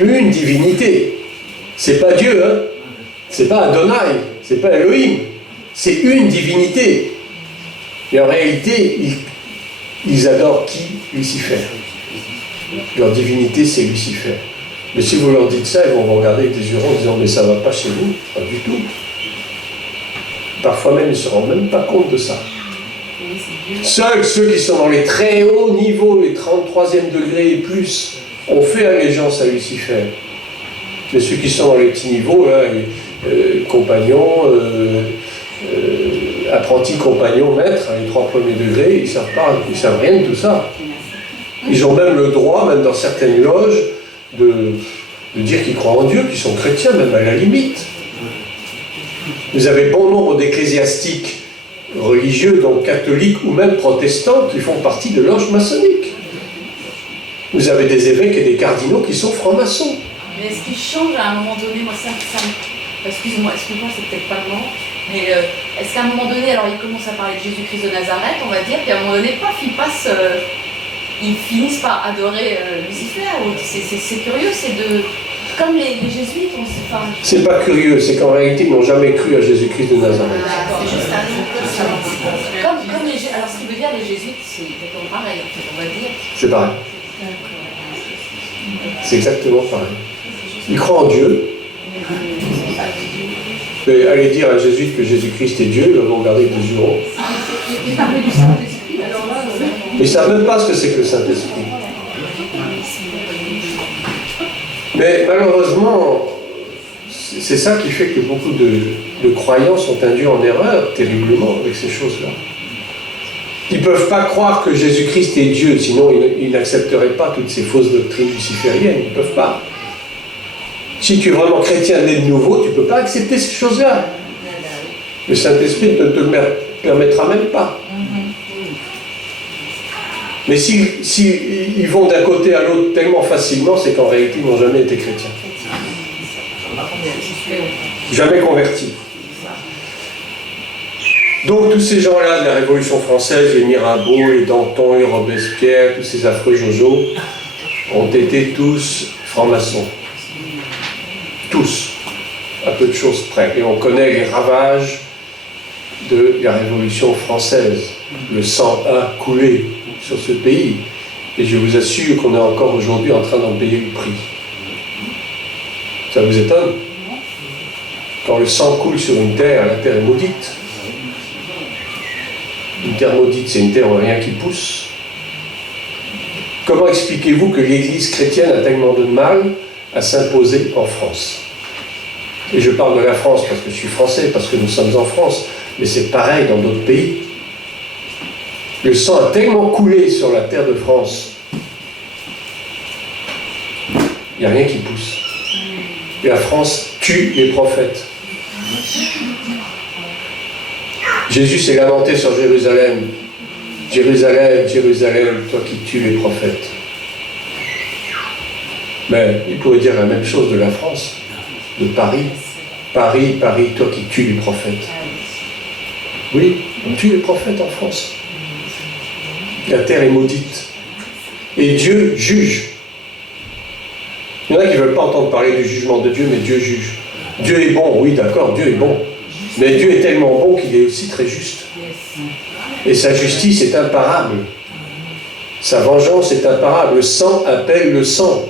Une divinité. C'est pas Dieu, hein. C'est pas Adonai, c'est pas Elohim. C'est une divinité. Et en réalité, ils adorent qui? Lucifer. Leur divinité, c'est Lucifer. Mais si vous leur dites ça, ils vont vous regarder avec des yeux ronds en disant « mais ça va pas chez nous ». Pas du tout. Parfois même, ils ne se rendent même pas compte de ça. Seuls ceux qui sont dans les très hauts niveaux, les 33e degrés et plus, ont fait allégeance à Lucifer. Mais ceux qui sont dans les petits niveaux, là, compagnons, apprentis, compagnons, maîtres, les 3 premiers degrés, ils ne savent rien de tout ça. Ils ont même le droit, même dans certaines loges, de dire qu'ils croient en Dieu, qu'ils sont chrétiens, même à la limite. Vous avez bon nombre d'ecclésiastiques religieux, donc catholiques ou même protestants, qui font partie de loges maçonniques. Vous avez des évêques et des cardinaux qui sont francs-maçons. Mais est-ce qu'ils changent à un moment donné? Moi, excuse-moi, c'est peut-être pas le moment, mais est-ce qu'à un moment donné, alors ils commencent à parler de Jésus-Christ de Nazareth, on va dire, puis à un moment donné, paf, ils finissent par adorer Lucifer. C'est curieux, c'est de... Comme les jésuites, on sait pas... C'est pas curieux, c'est qu'en réalité, ils n'ont jamais cru à Jésus-Christ de Nazareth. C'est juste un nom. Comme les... Alors, ce qui veut dire les jésuites, c'est peut-être pareil, en fait, on va dire. C'est pareil. C'est exactement pareil. Ils croient en Dieu. Mais allez dire à un jésuite que Jésus-Christ est Dieu, il va vous regarder avec des yeux ronds. Et parler du Saint-Esprit, alors là... Mais ils ne savent même pas ce que c'est que le Saint-Esprit. Mais malheureusement, c'est ça qui fait que beaucoup de croyants sont induits en erreur terriblement avec ces choses-là. Ils ne peuvent pas croire que Jésus-Christ est Dieu, sinon ils n'accepteraient pas toutes ces fausses doctrines lucifériennes. Ils ne peuvent pas. Si tu es vraiment chrétien né de nouveau, tu ne peux pas accepter ces choses-là. Le Saint-Esprit ne te le permettra même pas. Mais s'ils vont d'un côté à l'autre tellement facilement, c'est qu'en réalité, ils n'ont jamais été chrétiens. Jamais convertis. Donc tous ces gens-là de la Révolution française, les Mirabeau, les Danton, les Robespierre, tous ces affreux Jojo, ont été tous francs-maçons. Tous, à peu de choses près. Et on connaît les ravages de la Révolution française. Le sang a coulé sur ce pays. Et je vous assure qu'on est encore aujourd'hui en train d'en payer le prix. Ça vous étonne? Quand le sang coule sur une terre, la terre est maudite. Une terre maudite, c'est une terre où rien qui pousse. Comment expliquez-vous que l'Église chrétienne a tellement de mal à s'imposer en France? Et je parle de la France parce que je suis français, parce que nous sommes en France, mais c'est pareil dans d'autres pays. Le sang a tellement coulé sur la terre de France, il n'y a rien qui pousse. Et la France tue les prophètes. Jésus s'est lamenté sur Jérusalem. Jérusalem, Jérusalem, toi qui tues les prophètes. Mais il pourrait dire la même chose de la France, de Paris. Paris, Paris, toi qui tues les prophètes. Oui, on tue les prophètes en France. La terre est maudite. Et Dieu juge. Il y en a qui ne veulent pas entendre parler du jugement de Dieu, mais Dieu juge. Dieu est bon, oui d'accord, Dieu est bon. Mais Dieu est tellement bon qu'il est aussi très juste. Et sa justice est imparable. Sa vengeance est imparable. Le sang appelle le sang.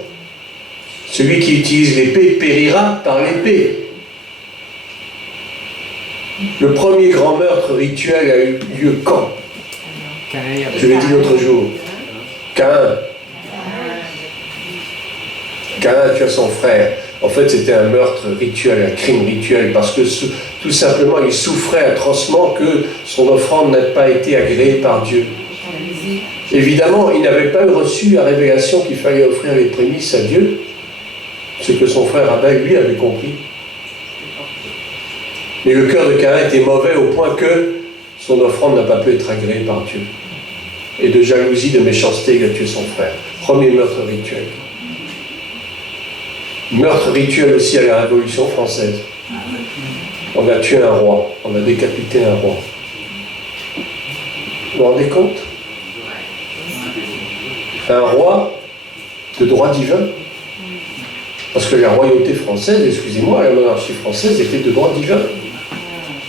Celui qui utilise l'épée périra par l'épée. Le premier grand meurtre rituel a eu lieu quand? Je l'ai dit l'autre jour. Caïn. Caïn tua son frère. En fait, c'était un meurtre rituel, un crime rituel, parce que tout simplement, il souffrait atrocement que son offrande n'ait pas été agréée par Dieu. Évidemment, il n'avait pas reçu la révélation qu'il fallait offrir les prémices à Dieu, ce que son frère Abel, lui, avait compris. Mais le cœur de Caïn était mauvais au point que son offrande n'a pas pu être agréée par Dieu. Et de jalousie, de méchanceté, il a tué son frère. Premier meurtre rituel. Meurtre rituel aussi à la Révolution française. On a tué un roi, on a décapité un roi. Vous vous rendez compte? Un roi de droit divin. Parce que la royauté française, excusez-moi, la monarchie française était de droit divin.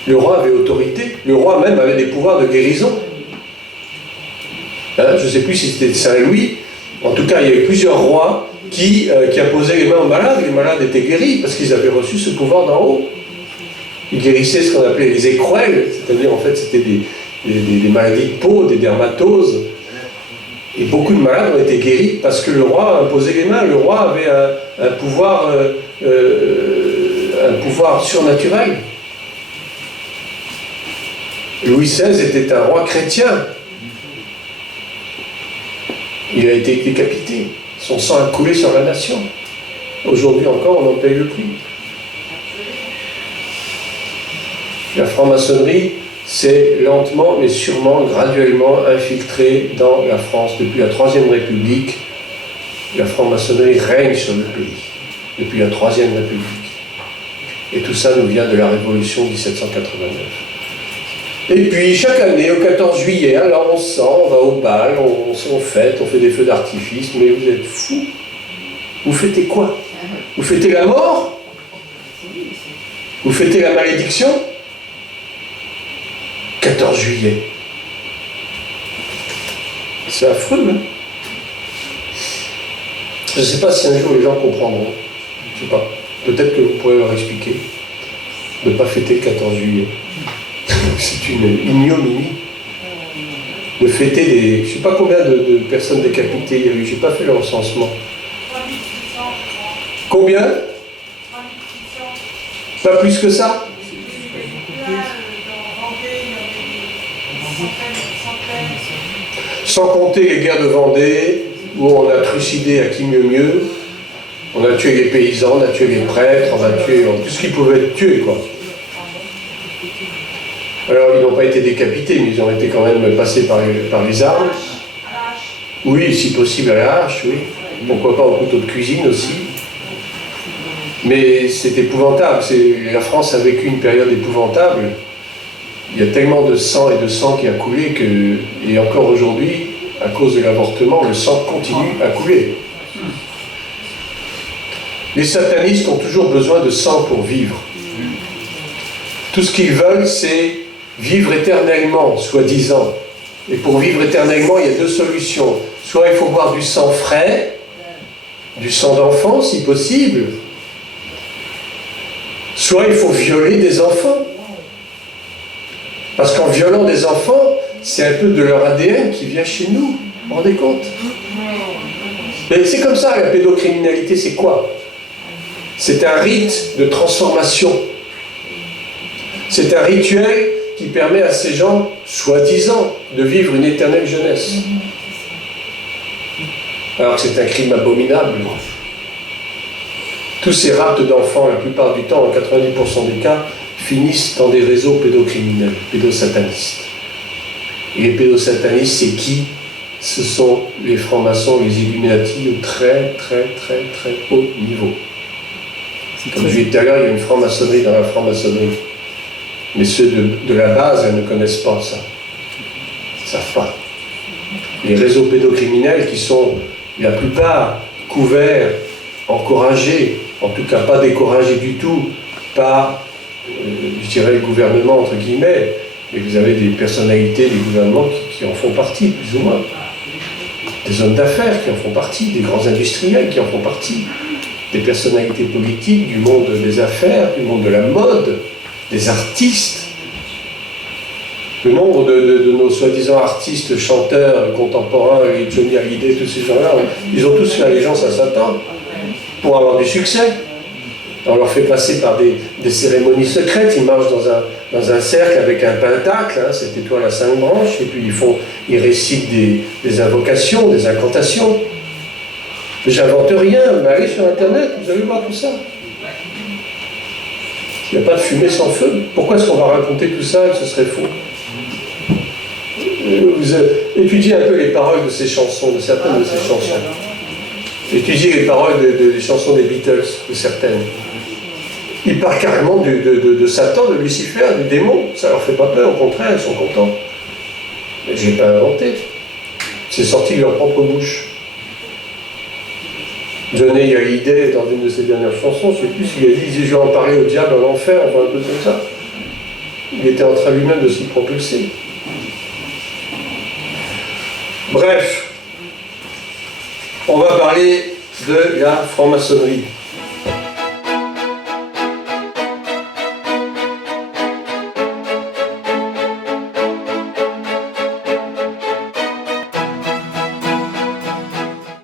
Le roi avait autorité, le roi même avait des pouvoirs de guérison. Hein, je ne sais plus si c'était Saint-Louis, en tout cas il y a eu plusieurs rois qui imposaient les mains aux malades, les malades étaient guéris parce qu'ils avaient reçu ce pouvoir d'en haut. Ils guérissaient ce qu'on appelait les écrouelles, c'est-à-dire en fait c'était des maladies de peau, des dermatoses. Et beaucoup de malades ont été guéris parce que le roi imposait les mains. Le roi avait un pouvoir surnaturel. Louis XVI était un roi chrétien. Il a été décapité. Son sang a coulé sur la nation. Aujourd'hui encore, on en paye le prix. La franc-maçonnerie s'est lentement, mais sûrement, graduellement infiltrée dans la France. Depuis la Troisième République, la franc-maçonnerie règne sur le pays. Depuis la Troisième République. Et tout ça nous vient de la Révolution 1789. Et puis, chaque année, au 14 juillet, alors on sort, on va au bal, on fête, on fait des feux d'artifice, mais vous êtes fous. Vous fêtez quoi? Vous fêtez la mort? Vous fêtez la malédiction? 14 juillet. C'est affreux, hein? Je ne sais pas si un jour les gens comprendront. Je ne sais pas. Peut-être que vous pourrez leur expliquer de ne pas fêter le 14 juillet. C'est une ignominie de fêter des... Je ne sais pas combien de personnes décapitées il y a eu. Je n'ai pas fait le recensement. Combien? Pas plus que ça? Sans compter les guerres de Vendée, où on a trucidé à qui mieux mieux. On a tué les paysans, on a tué les prêtres, on a tué tout ce qui pouvait être tué, quoi. Alors, ils n'ont pas été décapités, mais ils ont été quand même passés par les armes. Oui, si possible à la hache, oui. Pourquoi pas au couteau de cuisine aussi. Mais c'est épouvantable. La France a vécu une période épouvantable. Il y a tellement de sang et de sang qui a coulé que, et encore aujourd'hui, à cause de l'avortement, le sang continue à couler. Les satanistes ont toujours besoin de sang pour vivre. Tout ce qu'ils veulent, c'est vivre éternellement, soi-disant. Et pour vivre éternellement, il y a deux solutions. Soit il faut boire du sang frais, du sang d'enfant si possible, soit il faut violer des enfants. Parce qu'en violant des enfants, c'est un peu de leur ADN qui vient chez nous. Vous vous rendez compte? Mais c'est comme ça, la pédocriminalité, c'est quoi? C'est un rite de transformation. C'est un rituel qui permet à ces gens, soi-disant, de vivre une éternelle jeunesse. Alors que c'est un crime abominable. Tous ces raptes d'enfants, la plupart du temps, en 90% des cas, finissent dans des réseaux pédocriminels, pédosatanistes. Et les pédosatanistes, c'est qui? Ce sont les francs-maçons, les Illuminati au très haut niveau. Comme je disais tout à l'heure, il y a une franc-maçonnerie dans la franc-maçonnerie. Mais ceux de la base, elles ne connaissent pas ça. Ils ne savent pas. Les réseaux pédocriminels qui sont, la plupart, couverts, encouragés, en tout cas pas découragés du tout, par, je dirais, le gouvernement, entre guillemets, et vous avez des personnalités du gouvernement qui en font partie, plus ou moins. Des hommes d'affaires qui en font partie, des grands industriels qui en font partie, des personnalités politiques, du monde des affaires, du monde de la mode, des artistes. Le nombre de nos soi-disant artistes, chanteurs, contemporains, les Johnny Hallyday, tous ces gens-là, ils ont tous fait allégeance à Satan pour avoir du succès. On leur fait passer par des cérémonies secrètes, ils marchent dans un cercle avec un pentacle, hein, cette étoile à 5 branches, et puis ils récitent des invocations, des incantations. J'invente rien, mais allez sur Internet, vous allez voir tout ça. Il n'y a pas de fumée sans feu. Pourquoi est-ce qu'on va raconter tout ça et que ce serait faux? Vous étudiez un peu les paroles de ces chansons, de certaines de ces chansons. Étudiez les paroles des chansons des Beatles, de certaines. Ils parlent carrément de Satan, de Lucifer, du démon. Ça leur fait pas peur, au contraire, ils sont contents. Mais je n'ai pas inventé. C'est sorti de leur propre bouche. Johnny Hallyday, dans une de ses dernières chansons, je ne sais plus s'il a dit « Je vais en parler au diable en enfer », enfin un peu comme ça. Il était en train lui-même de s'y propulser. Bref, on va parler de la franc-maçonnerie.